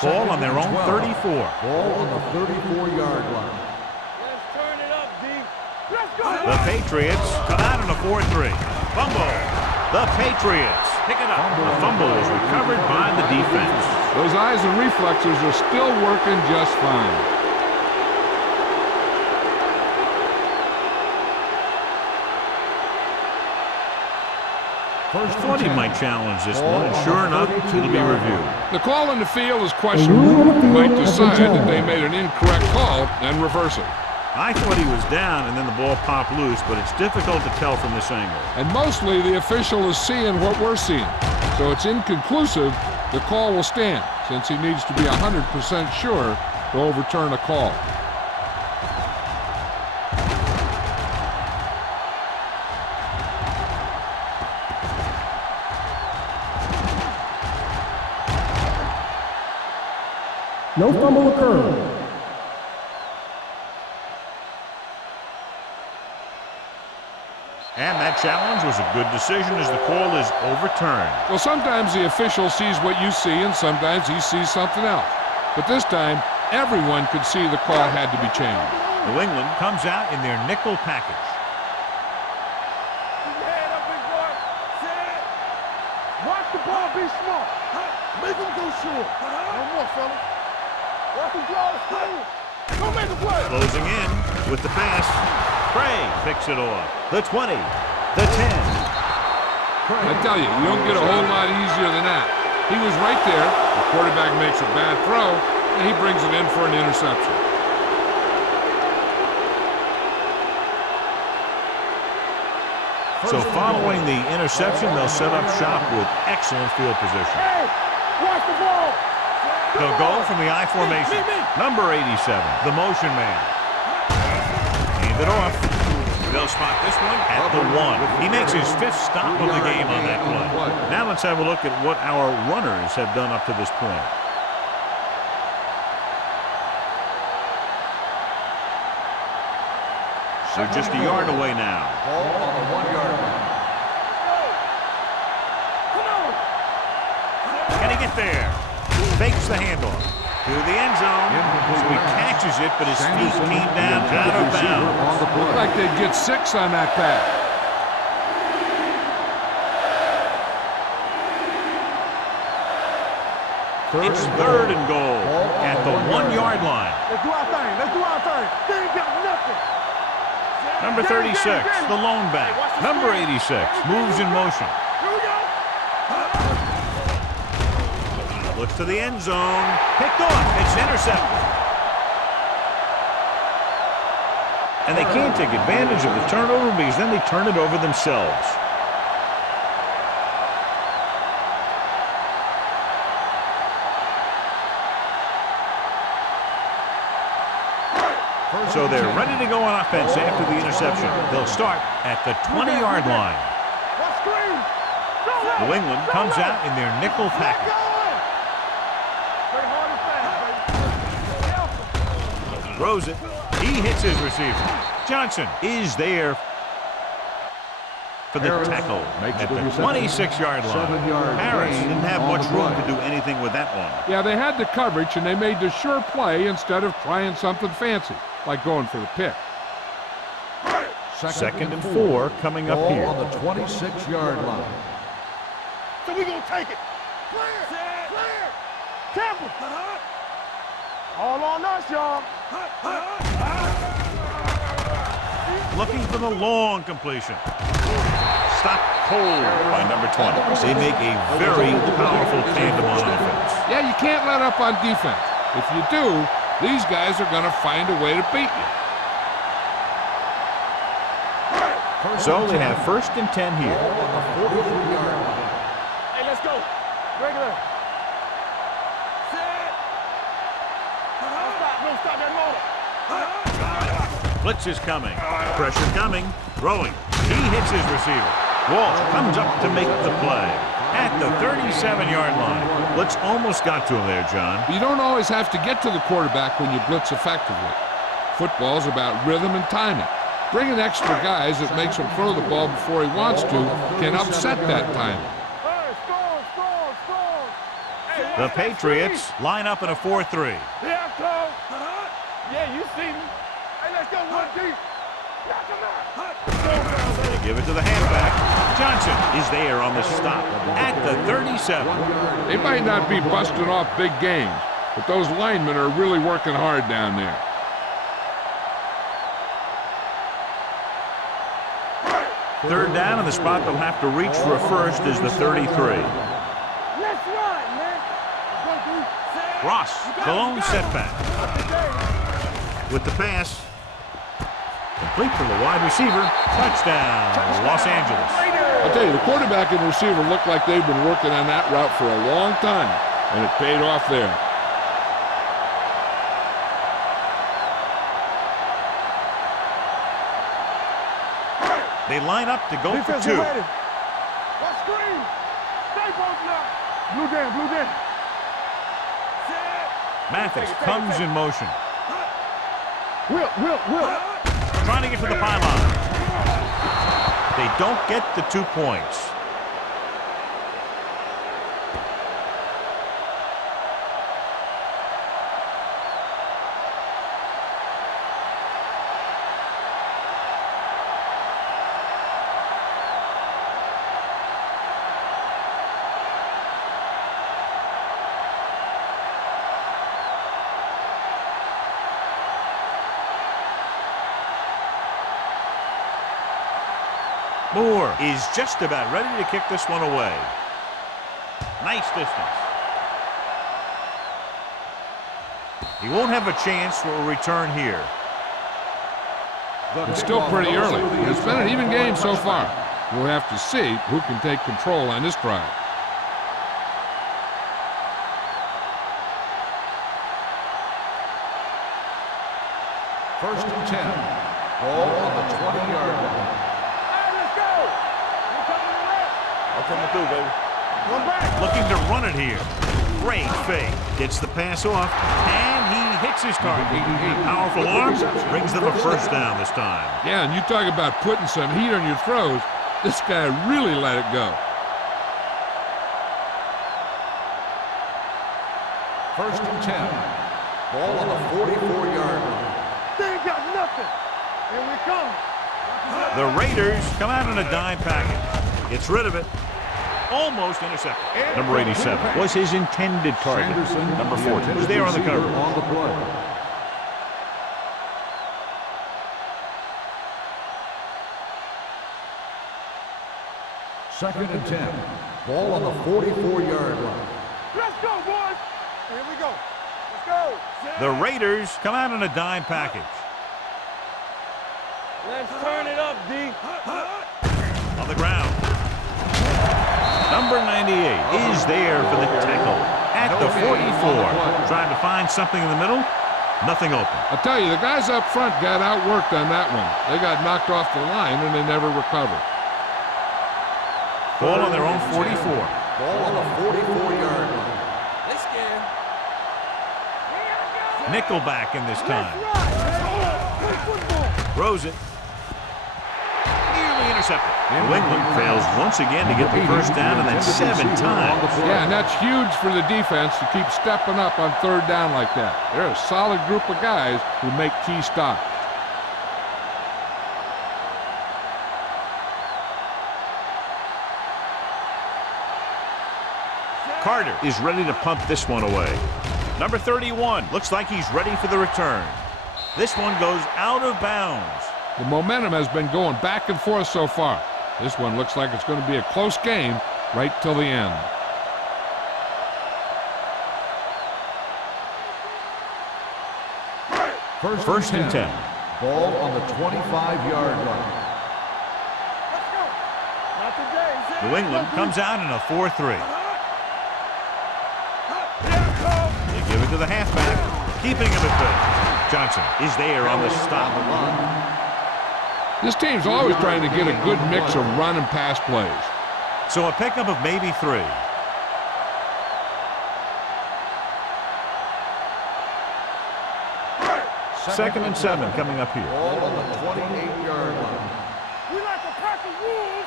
Ball on their own 34. Ball on the 34-yard line. The Patriots come out in a 4-3. Fumble. The Patriots pick it up. The fumble is recovered by the defense. Those eyes and reflexes are still working just fine. I thought he might challenge this one, and sure enough, it'll be reviewed. The call in the field is questionable. You might decide that they made an incorrect call and reverse it. I thought he was down and then the ball popped loose, but it's difficult to tell from this angle. And mostly the official is seeing what we're seeing. So it's inconclusive. The call will stand since he needs to be 100% sure to overturn a call. No fumble occurred. And that challenge was a good decision as the call is overturned. Well, sometimes the official sees what you see and sometimes he sees something else. But this time, everyone could see the call had to be changed. New England comes out in their nickel package. Head up, big boy. Set. Watch the ball be smart. Make him go short. No more, fella. Watch him draw the screen. Go make a play. Closing in with the pass. Craig picks it off. The 20, the 10. I tell you, you don't get a whole lot easier than that. He was right there. The quarterback makes a bad throw, and he brings it in for an interception. So following the interception, they'll set up shop with excellent field position. Hey, watch the ball. They'll go from the I formation. Number 87, the motion man. Hand it off. They'll spot this one at the 1. He makes his 5th stop of the game on that play. Now let's have a look at what our runners have done up to this point. They're just a yard away now. Ball on the 1-yard line. Can he get there? Fakes the handoff to the end zone. So he catches it, but his feet came down out of bounds. Looked like they'd get 6 on that pass. It's 3rd and goal at the 1-yard line. Let's do our thing. Let's do our thing. They ain't got nothing. Number 36, the lone back. Number 86 moves in motion. Here we go. Looks to the end zone. Picked off. It's intercepted. And they can't take advantage of the turnover because then they turn it over themselves. So they're ready to go on offense after the interception. They'll start at the 20-yard line. New England comes out in their nickel package. Throws it. He hits his receiver. Johnson is there for the tackle at the 26-yard line. Harris didn't have much room to do anything with that one. Yeah, they had the coverage, and they made the sure play instead of trying something fancy, like going for the pick. 2nd and 4 coming up here. Ball on the 26-yard line. So we gonna take it. Clear. Temple. All on us, y'all. Looking for the long completion. Stopped cold by number 20. They make a very powerful tandem on offense. Yeah, you can't let up on defense. If you do, these guys are going to find a way to beat you. So they have 1st and 10 here. On the 43-yard line. Hey, let's go. Regular. Set. Don't stop that motor. Blitz is coming. Pressure coming. Throwing. He hits his receiver. Walsh comes up to make the play at the 37-yard line. Blitz almost got to him there, John. You don't always have to get to the quarterback when you blitz effectively. Football's about rhythm and timing. Bringing extra guys that makes him throw the ball before he wants to can upset that timing. Hey, score. The Patriots line up in a 4-3. Yeah, Cole. Yeah, you see me. Hey, let's go 1 deep. Knock him out. They give it to the halfback. Johnson is there on the stop at the 37. They might not be busting off big games, but those linemen are really working hard down there. Third down, and the spot they'll have to reach for a first is the 33. Let's run, man. Ross, the lone setback. With the pass. Complete to the wide receiver. Touchdown, Los Angeles. I'll tell you, the quarterback and receiver look like they've been working on that route for a long time, and it paid off there. They line up to go for 2. What screen? Stay posted up. Blue down. Mathis comes in motion. Will. Trying to get to the pylon. They don't get the 2 points. Moore is just about ready to kick this one away. Nice distance. He won't have a chance for a return here. It's still pretty early, but it's been an even game so far. We'll have to see who can take control on this drive. First and 10. Ball on the 20-yard line. Coming through, baby. One back. Looking to run it here. Great fake. Gets the pass off, and he hits his target. Powerful arms brings them a first down this time. Yeah, and you talk about putting some heat on your throws. This guy really let it go. First and 10. Ball on the 44-yard line. They ain't got nothing. Here we come. The Raiders come out in a dime package. Gets rid of it. Almost intercepted. Number 87 was his intended target. Sanderson, Number the 14 was there on the receiver cover. on the play. Second and 10. Ball on the 44-yard line. Let's go, boys. Here we go. Let's go. The Raiders come out in a dime package. Let's turn it up, D. On the ground. Number 98 is there for the tackle at the 44. Trying to find something in the middle. Nothing open. I'll tell you, the guys up front got outworked on that one. They got knocked off the line and they never recovered. Ball on their own 44. Ball on the 44-yard line. They scared. Nickelback in this time. Throws it. Nearly intercepted. New England fails once again to get the first down, and then 7 times. Yeah, and that's huge for the defense to keep stepping up on third down like that. They're a solid group of guys who make key stops. Carter is ready to pump this one away. Number 31 looks like he's ready for the return. This one goes out of bounds. The momentum has been going back and forth so far. This one looks like it's going to be a close game right till the end. First and 10. Ball on the 25-yard line. Let's go. Not today. New England comes out in a 4-3. They give it to the halfback, keeping him at bay. Johnson is there on the stop. This team's always trying to get a good mix of run and pass plays. So a pickup of maybe 3. Second and 7 coming up here. Ball on the 28-yard line. We like a pack of wolves.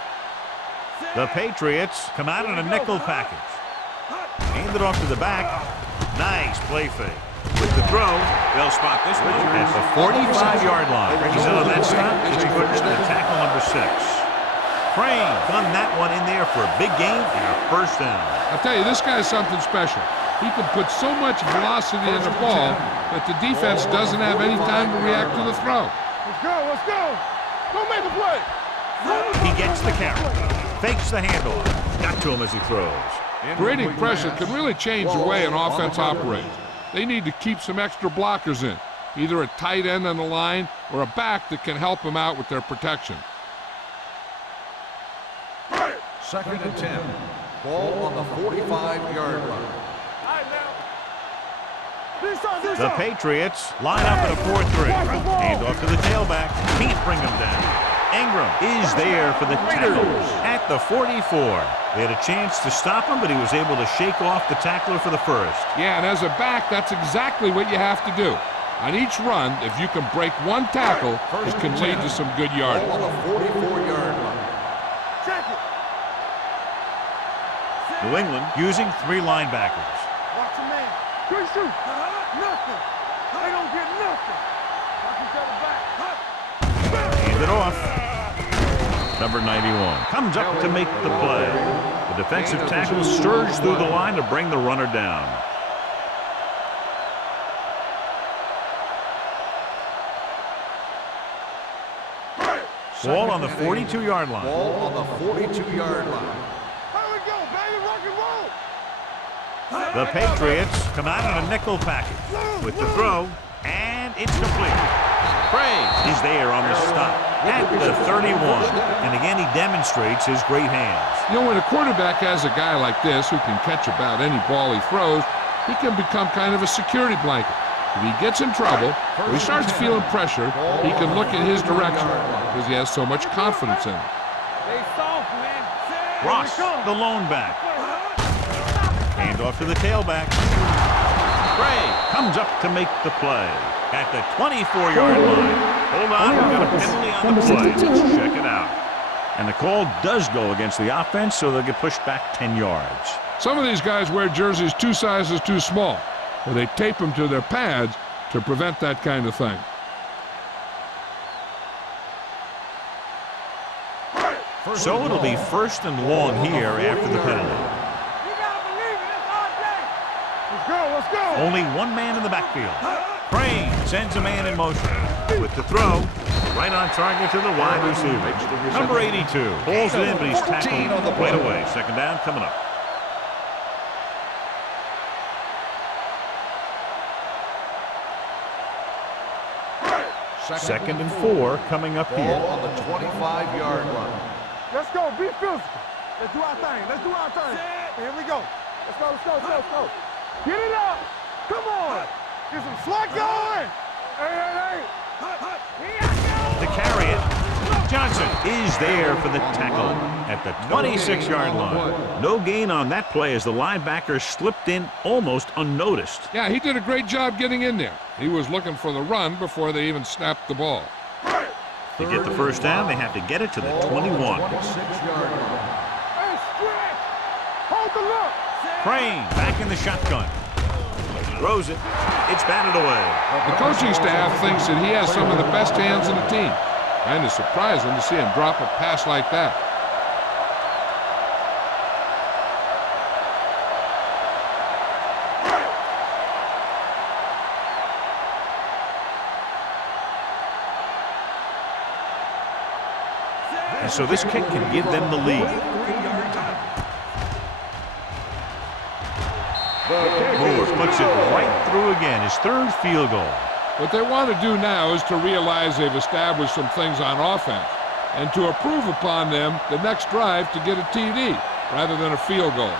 The Patriots come out in a nickel package. Hand it off to the back. Nice play fake. With the throw, they'll spot this one at the 45-yard line. He's on that stop. It's first and tackle number 6. Crane done that one in there for a big gain and a first down. I'll tell you, this guy's something special. He can put so much velocity in the ball that the defense doesn't have any time to react to the throw. Let's go. Let's go. Don't make a play. He gets the carry. Fakes the handoff. Got to him as he throws. Creating pressure can really change the way an offense operates. They need to keep some extra blockers in, either a tight end on the line or a back that can help them out with their protection. Second and 10. Ball on the 45-yard line. The Patriots line up in a 4-3. Hand off to the tailback. Can't bring him down. Ingram is there for the tackle at the 44. They had a chance to stop him, but he was able to shake off the tackler for the first. Yeah, and as a back, that's exactly what you have to do. On each run, if you can break one tackle, it can lead to some good yardage. Ball on the 44-yard line. Check it. New England using 3 linebackers. Watch your man. Good shoot. Nothing. They don't get nothing. Watch each other back. Hand it off. Number 91 comes up to make the play. The defensive tackle surged through the line to bring the runner down. Ball on the 42-yard line. Ball on the 42-yard line. Here we go, baby. Rock and roll. The Patriots come out in a nickel package with the throw, and it's complete. Praise is there on the stop at the 31. And again, he demonstrates his great hands. You know, when a quarterback has a guy like this who can catch about any ball he throws, he can become kind of a security blanket. If he gets in trouble, or he starts feeling pressure, he can look in his direction because he has so much confidence in him. They soft, man. Ross, the lone back. Hand off to the tailback. Gray comes up to make the play at the 24-yard line. Hold on, we've got a penalty on the play. Let's check it out. And the call does go against the offense, so they'll get pushed back 10 yards. Some of these guys wear jerseys 2 sizes too small, or they tape them to their pads to prevent that kind of thing. So it'll be 1st and long here after the penalty. Let's go. Only one man in the backfield. Crane sends a man in motion. With the throw, right on target to the wide receiver. Number 82 pulls it in, but he's tackled right away. 2nd down coming up. Second and 4 coming up here. Ball on the 25-yard line. Let's go. Be physical. Let's do our thing. Let's do our thing. Here we go. Let's go. Let's go. Let's go. Get it up. Come on. Get some slug going. Hey. To carry it, Johnson is there for the tackle at the 26-yard line. No gain on that play as the linebacker slipped in almost unnoticed. Yeah, he did a great job getting in there. He was looking for the run before they even snapped the ball. To get the 1st down, they have to get it to the 21. 26-yard line. Hey, stretch. Hold the look. Crane back in the shotgun. Throws it. It's batted away. The coaching staff thinks that he has some of the best hands in the team. Kind of surprising to see him drop a pass like that. And so this kick can give them the lead. Moore puts it right through again, his 3rd field goal. What they want to do now is to realize they've established some things on offense and to improve upon them the next drive to get a TD rather than a field goal.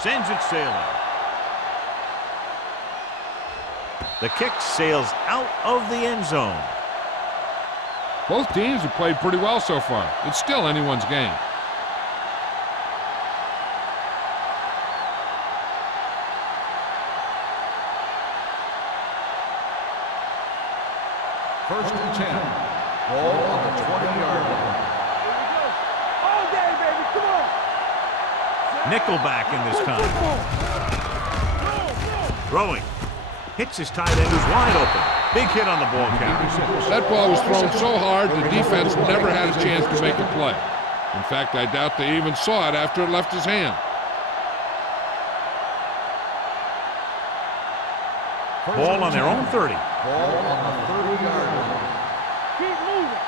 Sends it sailing. The kick sails out of the end zone. Both teams have played pretty well so far. It's still anyone's game. First and 10. Ball on the 20-yard line. All day, baby. Come on. Nickelback in this time. Throwing. Hits his tight end who's wide open. Big hit on the ball carrier. That ball was thrown so hard the defense never had a chance to make a play. In fact, I doubt they even saw it after it left his hand. Ball on their own 30. Ball on the 30-yard line. Keep moving.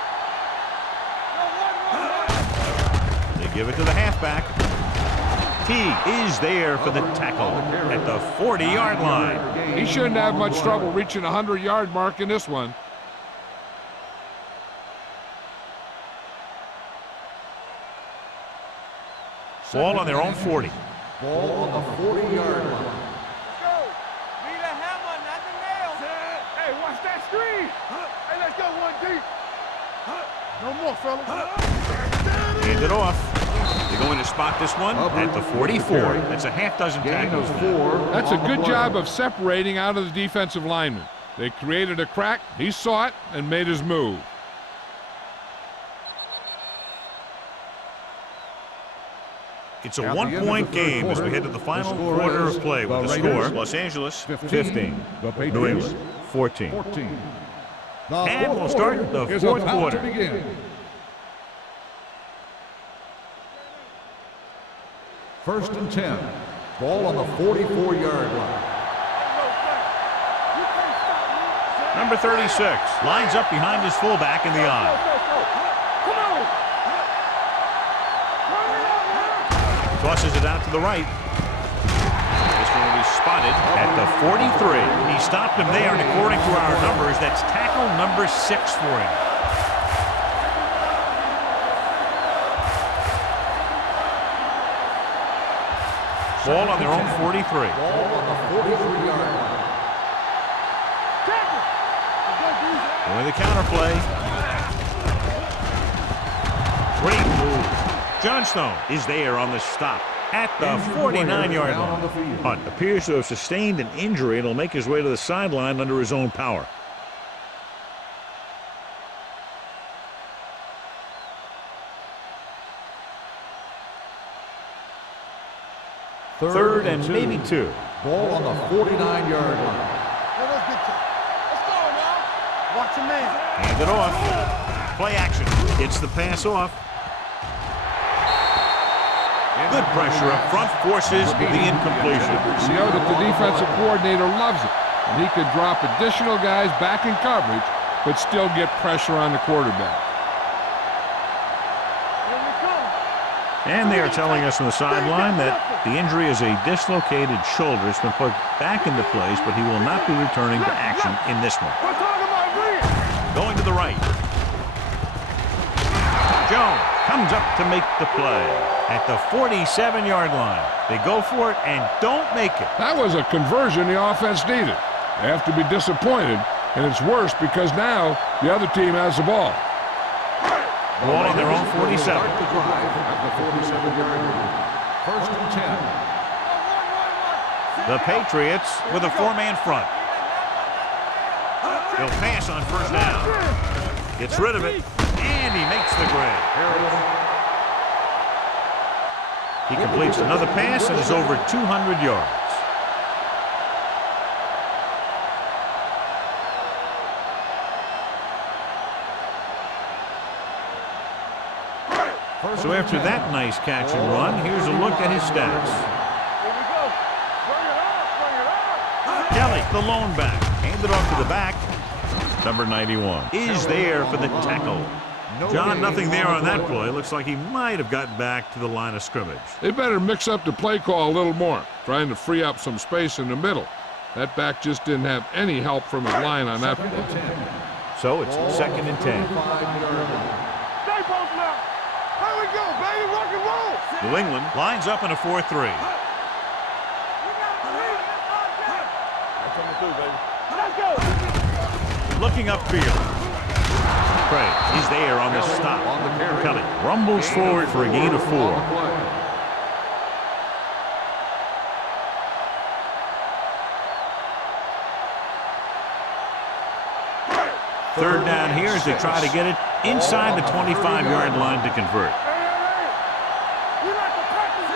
They give it to the halfback. T is there for the tackle at the 40-yard line. He shouldn't have much trouble reaching the 100-yard mark in this one. Ball on their own 40. Ball on the 40-yard line. Hey, watch that screen. Hey, let's go one deep. No more, fellas. Hand it off. They're going to spot this one at the 44. That's a half dozen tackles. That's a good job of separating out of the defensive lineman. They created a crack, he saw it, and made his move. It's a 1-point game as we head to the final quarter of play with the score. Los Angeles 15, New England 14. And we'll start the 4th quarter. First and 10. Ball on the 44-yard line. Number 36 lines up behind his fullback in the eye. Tosses it out to the right. This one will be spotted at the 43. He stopped him there, and according to our numbers, that's tackle number 6 for him. Ball on their own 43. Ball on the 43-yard line. Doing the counterplay. Great move. Johnstone is there on the stop at the 49-yard line. Hunt appears to have sustained an injury and will make his way to the sideline under his own power. Third and maybe 2. Ball on the 49-yard line. Let's go now. Watch your man. Hand it off. Play action. Gets the pass off. Good pressure up front forces the incompletion. You know that the defensive coordinator loves it. And he could drop additional guys back in coverage, but still get pressure on the quarterback. And they are telling us on the sideline that the injury is a dislocated shoulder. It's been put back into place, but he will not be returning to action in this one. Going to the right. Jones comes up to make the play at the 47-yard line. They go for it and don't make it. That was a conversion the offense needed. They have to be disappointed, and it's worse because now the other team has the ball. Ball on their own 47. Start the drive at the 47-yard line. First and 10. The Patriots with a 4-man front. He'll pass on first down. Gets rid of it, and he makes the grab. He completes another pass and is over 200 yards. So after that nice catch and run, here's a look at his stats. Kelly, the lone back, handed off to the back. Number 91 is there for the tackle. John, nothing there on that play. Looks like he might have gotten back to the line of scrimmage. They better mix up the play call a little more, trying to free up some space in the middle. That back just didn't have any help from his line on that play. So it's second and 10. Stay post now. Here we go, baby. Rock and roll. New England lines up in a 4-3. Let's go. Looking upfield. Craig, he's there on the stop. Kelly rumbles forward for a gain of 4. Third down here as they try to get it inside the 25-yard line to convert.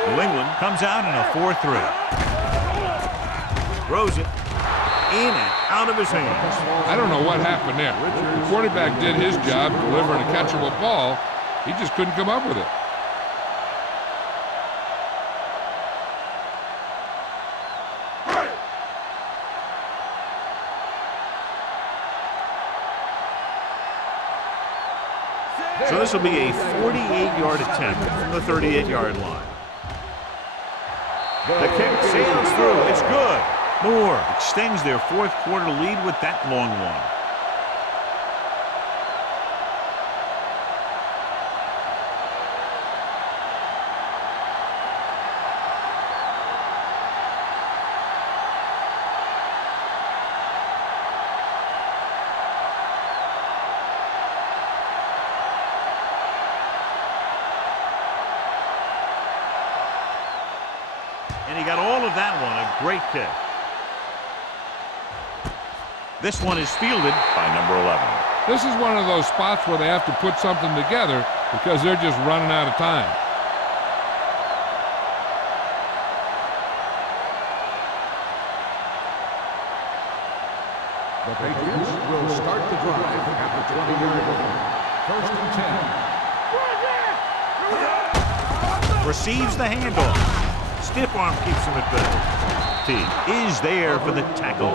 New England comes out in a 4-3. Throws it in and out of his hands. I don't know what happened there. The quarterback did his job delivering a catchable ball. He just couldn't come up with it. So this will be a 48-yard attempt from the 38-yard line. The kick sails through. It's good. Moore extends their fourth quarter lead with that long one. And he got all of that one. A great kick. This one is fielded by number 11. This is one of those spots where they have to put something together because they're just running out of time. The Patriots will start the drive at the 20-yard line. First and 10. Receives the handoff. Stiff arm keeps him at bay. T is there for the tackle.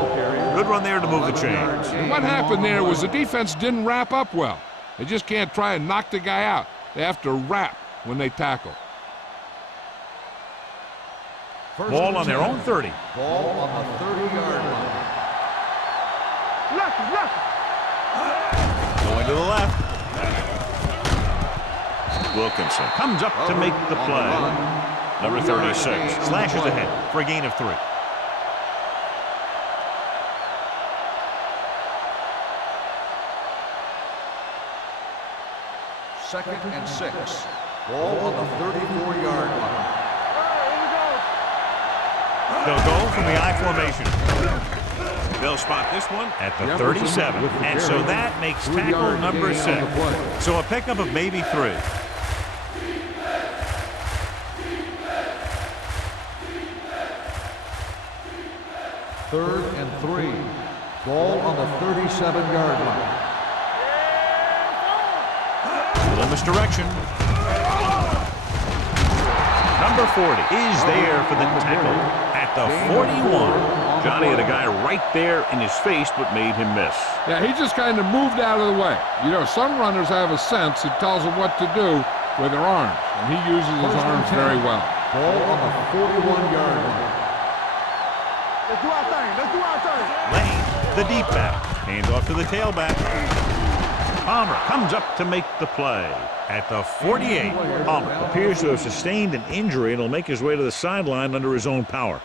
Good run there to move the chains. And what happened there was the defense didn't wrap up well. They just can't try and knock the guy out. They have to wrap when they tackle. Ball on their own 30. Ball on the 30-yard line. Going to the left. Wilkinson comes up to make the play. Number 36 slashes ahead for a gain of 3. Second and 6. Ball on the 34-yard line. They'll go from the I formation. They'll spot this one at the 37. And so that makes tackle number 6. So a pickup of maybe 3. Third and 3. Ball on the 37-yard line. In this direction. Number 40 is there for the tackle at the 41. Johnny had a guy right there in his face but made him miss. Yeah, he just kind of moved out of the way. You know, some runners have a sense that tells them what to do with their arms, and he uses his arms very well. Ball on the 41-yard line. Let's do our thing. Let's do our thing. Lane, the deep back. Hand off to the tailback. Palmer comes up to make the play at the 48. Palmer appears to have sustained an injury and will make his way to the sideline under his own power.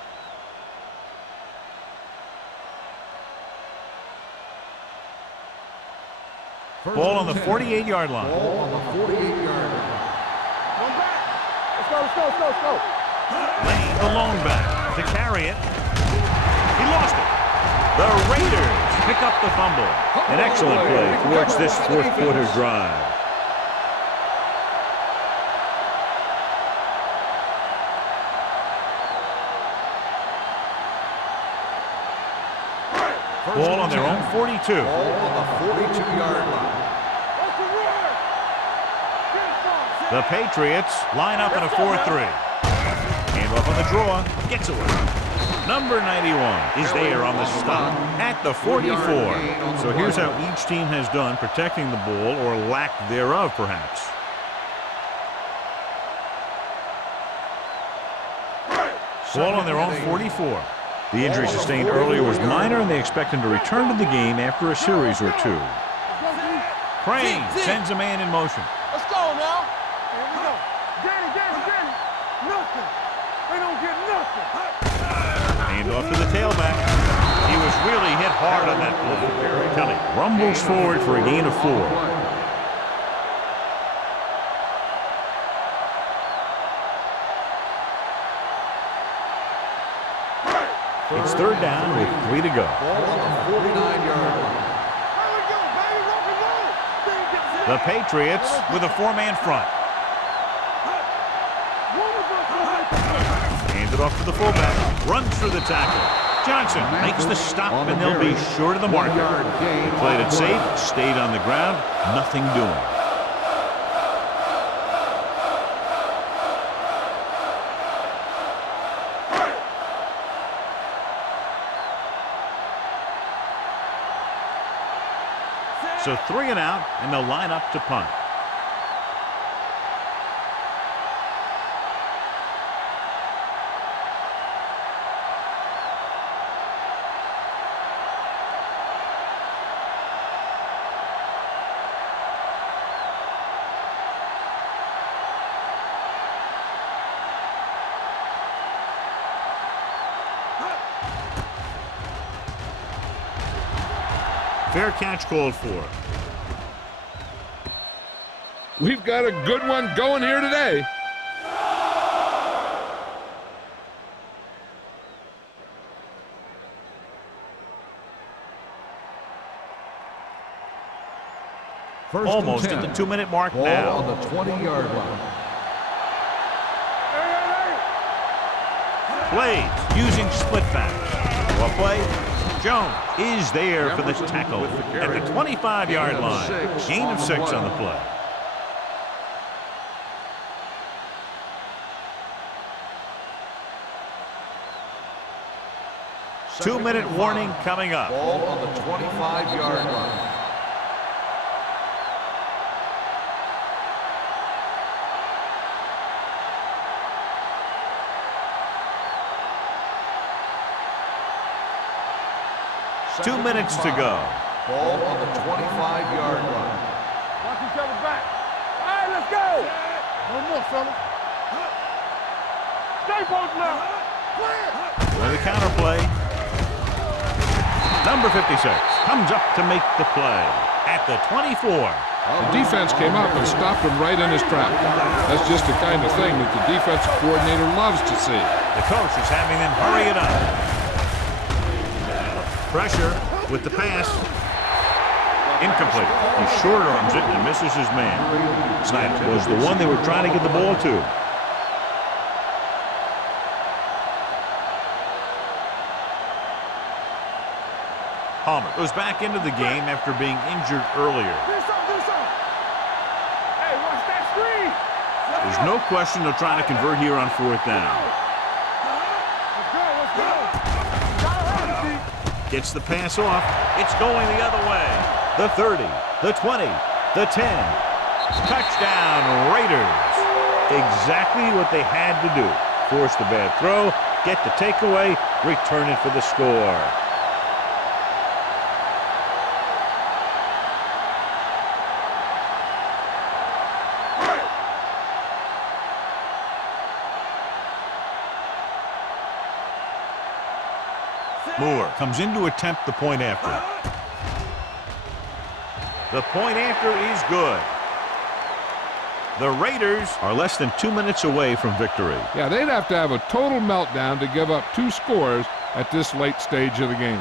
Ball on the 48-yard line. Ball on the 48-yard line. One back. Let's go. Lane, the long back, to carry it. He lost it. The Raiders pick up the fumble. An excellent play towards this fourth-quarter drive. Ball on their own 42. Ball on the 42-yard line. The Patriots line up in a 4-3. Hand off on the draw. Gets away. Number 91 is there on the stop at the 44. So here's how each team has done protecting the ball, or lack thereof, perhaps. Ball on their own 44. The injury sustained earlier was minor, and they expect him to return to the game after a series or 2. Crane sends a man in motion. Let's go now. Here we go. Danny. Nothing. They don't get nothing. Hand off to the tailback. He was really hit hard on that play. Kelly rumbles forward for a gain of 4. It's third down with 3 to go. Ball on the 49-yard line. The Patriots with a 4-man front. Hands it off to the fullback. Runs through the tackle. Johnson makes the stop, and they'll be short of the marker. They played it safe, stayed on the ground, nothing doing. So 3 and out, and they'll line up to punt. Fair catch called for. We've got a good one going here today. Almost at the 2-minute mark Ball now. on the 20-yard line. Plays using split back. What play? Jones is there for the tackle at the 25-yard line. Gain of 6 on the play. Two-minute warning coming up. Ball on the 25-yard line. Two minutes to go. Ball on the 25-yard line. Watch each other back. All right, let's go. No more, fella. Stay post now. With a counter play. Number 56 comes up to make the play at the 24. The defense came up and stopped him right in his track. That's just the kind of thing that the defensive coordinator loves to see. The coach is having them hurry it up. Pressure with the pass. Incomplete. He short arms it and misses his man. Snap was the one they were trying to get the ball to. Palmer goes back into the game after being injured earlier. Do something. Hey, watch that screen. There's no question they'll try to convert here on 4th down. Let's go. Gotta have it, D. Gets the pass off. It's going the other way. The 30, the 20, the 10. Touchdown, Raiders. Exactly what they had to do. Force the bad throw, get the takeaway, return it for the score. Moore comes in to attempt the point after. The point after is good. The Raiders are less than 2 minutes away from victory. Yeah, they'd have to have a total meltdown to give up 2 scores at this late stage of the game.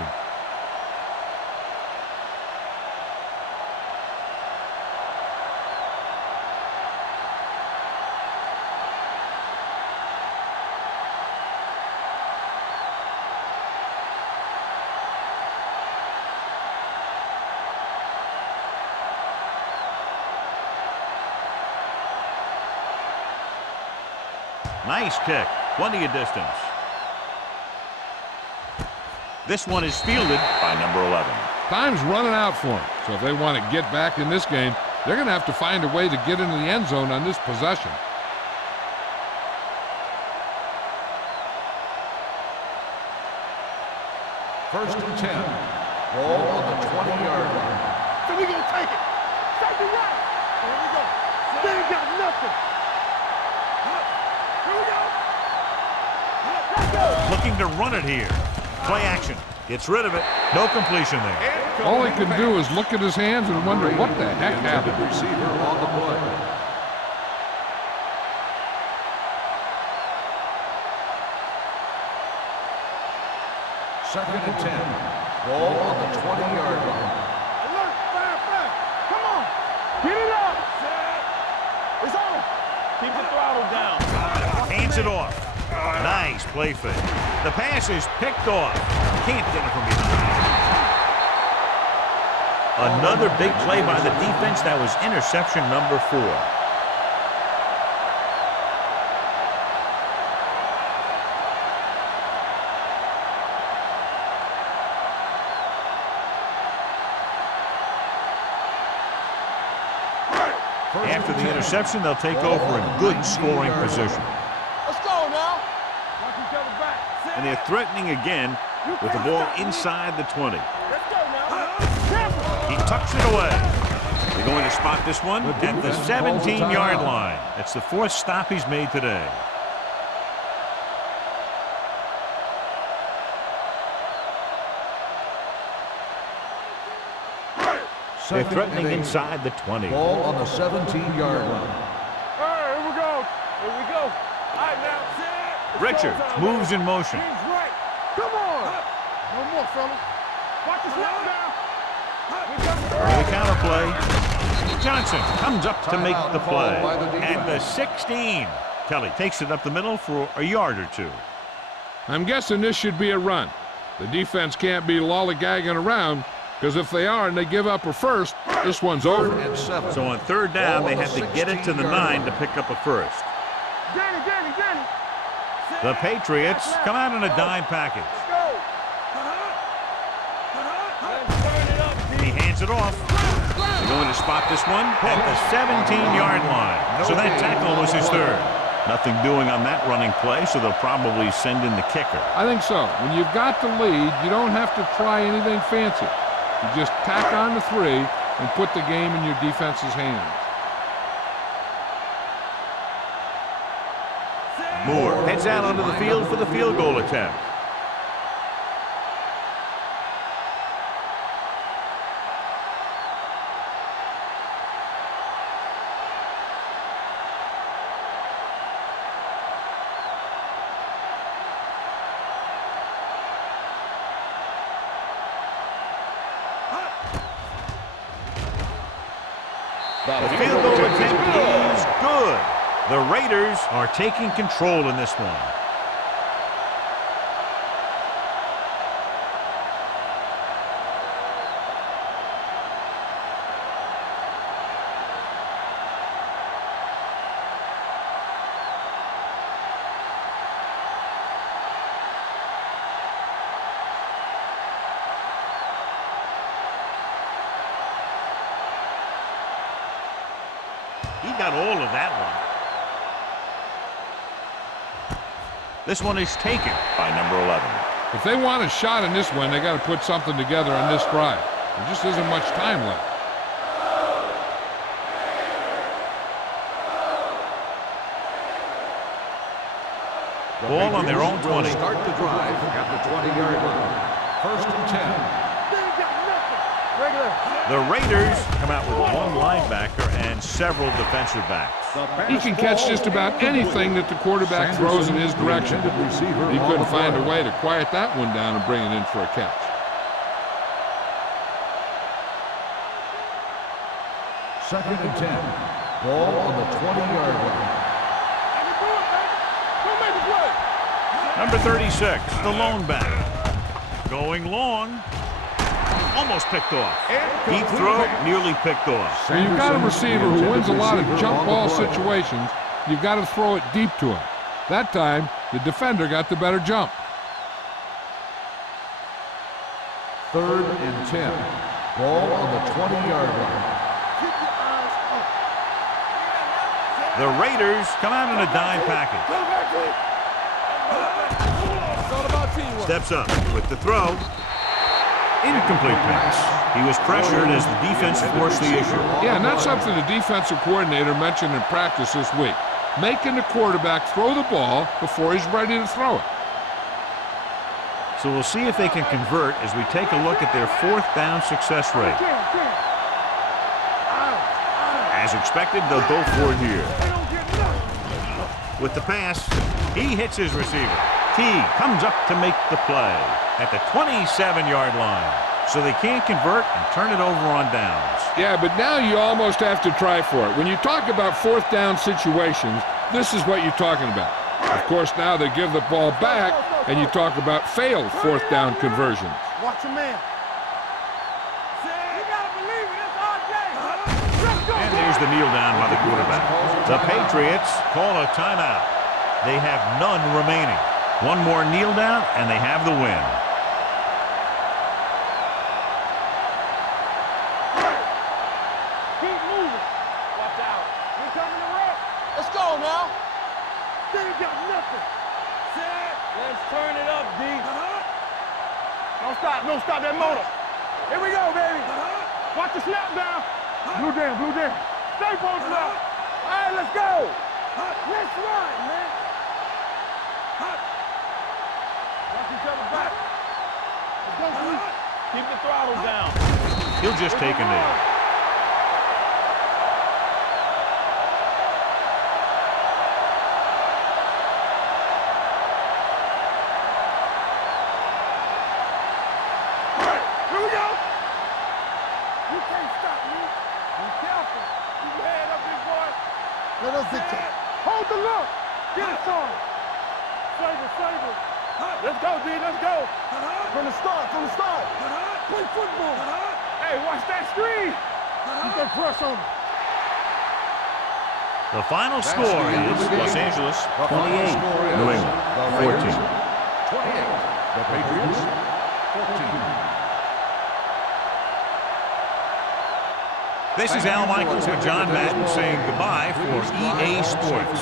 Nice kick. Plenty of distance. This one is fielded by number 11. Time's running out for them. So if they want to get back in this game, they're going to have to find a way to get into the end zone on this possession. First and 10. Ball on the 20-yard line. So we gonna take it. Take it right. Here we go. They ain't got nothing. Here we go. Let's go. Looking to run it here. Play action. Gets rid of it. No completion there. All he can do is look at his hands and wonder what the heck happened. Receiver on the play. Second and 10. Ball on the 20-yard line. Alert, fire. Come on. Get it up. It's on. Keep the throttle down. Hands it off. Nice play fake. The pass is picked off. Can't get it from behind. Another big play by the defense. That was interception number 4. After the interception, they'll take over in good scoring position. Let's go now. Watch each other back. And they're threatening again with the ball inside the 20. Let's go now. Careful. He tucks it away. They're going to spot this one at the 17-yard line. That's the 4th stop he's made today. They're threatening inside the 20. Ball on the 17-yard line. All right, here we go. Here we go. All right, now. Richards moves in motion. He's right. Come on. No more, fella. Watch the slap now. Early counter play. Johnson comes up to make the play at the 16. Kelly takes it up the middle for a yard or 2. I'm guessing this should be a run. The defense can't be lollygagging around, because if they are and they give up a first, this one's over. And 7. So on 3rd down, they have to get it to the 9 to pick up a first. Danny. The Patriots come out in a dime package. He hands it off. They're going to spot this one at the 17-yard line. So that tackle was his 3rd. Nothing doing on that running play, so they'll probably send in the kicker. I think so. When you've got the lead, you don't have to try anything fancy. You just tack on the 3 and put the game in your defense's hands. Moore heads out onto the field for the field goal attempt. The field goal attempt is good. The Raiders are taking control in this one. He got all of that one. This one is taken by number 11. If they want a shot in this one, they got to put something together on this drive. There just isn't much time left. Ball on their own 20. Start the drive at the 20-yard line. First and 10. The Raiders come out with one linebacker and several defensive backs. He can catch just about anything that the quarterback throws in his direction. He couldn't find a way to quiet that one down and bring it in for a catch. Second and 10. Ball on the 20-yard line. Number 36, the lone back. Going long. Almost picked off. Deep throw, nearly picked off. When you've got a receiver who wins a lot of jump ball situations, you've got to throw it deep to him. That time, the defender got the better jump. Third and 10. Ball on the 20-yard line. The Raiders come out in a dime package. Steps up with the throw. Incomplete pass. He was pressured as the defense forced the issue. Yeah, and that's something the defensive coordinator mentioned in practice this week. Making the quarterback throw the ball before he's ready to throw it. So we'll see if they can convert as we take a look at their fourth down success rate. As expected, they'll go for it here. With the pass, he hits his receiver. T comes up to make the play at the 27-yard line. So they can't convert and turn it over on downs. Yeah, but now you almost have to try for it. When you talk about fourth down situations, this is what you're talking about. Of course, now they give the ball back, and you talk about failed fourth down conversions. Watch a man. And there's the kneel down by the quarterback. The Patriots call a timeout. They have none remaining. One more kneel down, and they have the win. Keep moving. Watch out. We're coming to rep. Let's go now. They ain't got nothing. Set. Let's turn it up, D. Don't stop that motor. Here we go, baby. Watch the snap down. Blue down. Stay posted up. All right, let's go. Let's run, man. Watch each other back. Let's go, Blue. Keep the throttle down. He'll just take a knee. Let us dictate. Hold the look. Get it on. Flavor. Let's go, D. Let's go. From the start. Play football. Hey, watch that screen. Keep that press on him. The final score is Los Angeles 28, New England 14. 28. The Patriots 14. This is Al Michaels with John Madden saying goodbye for EA Sports.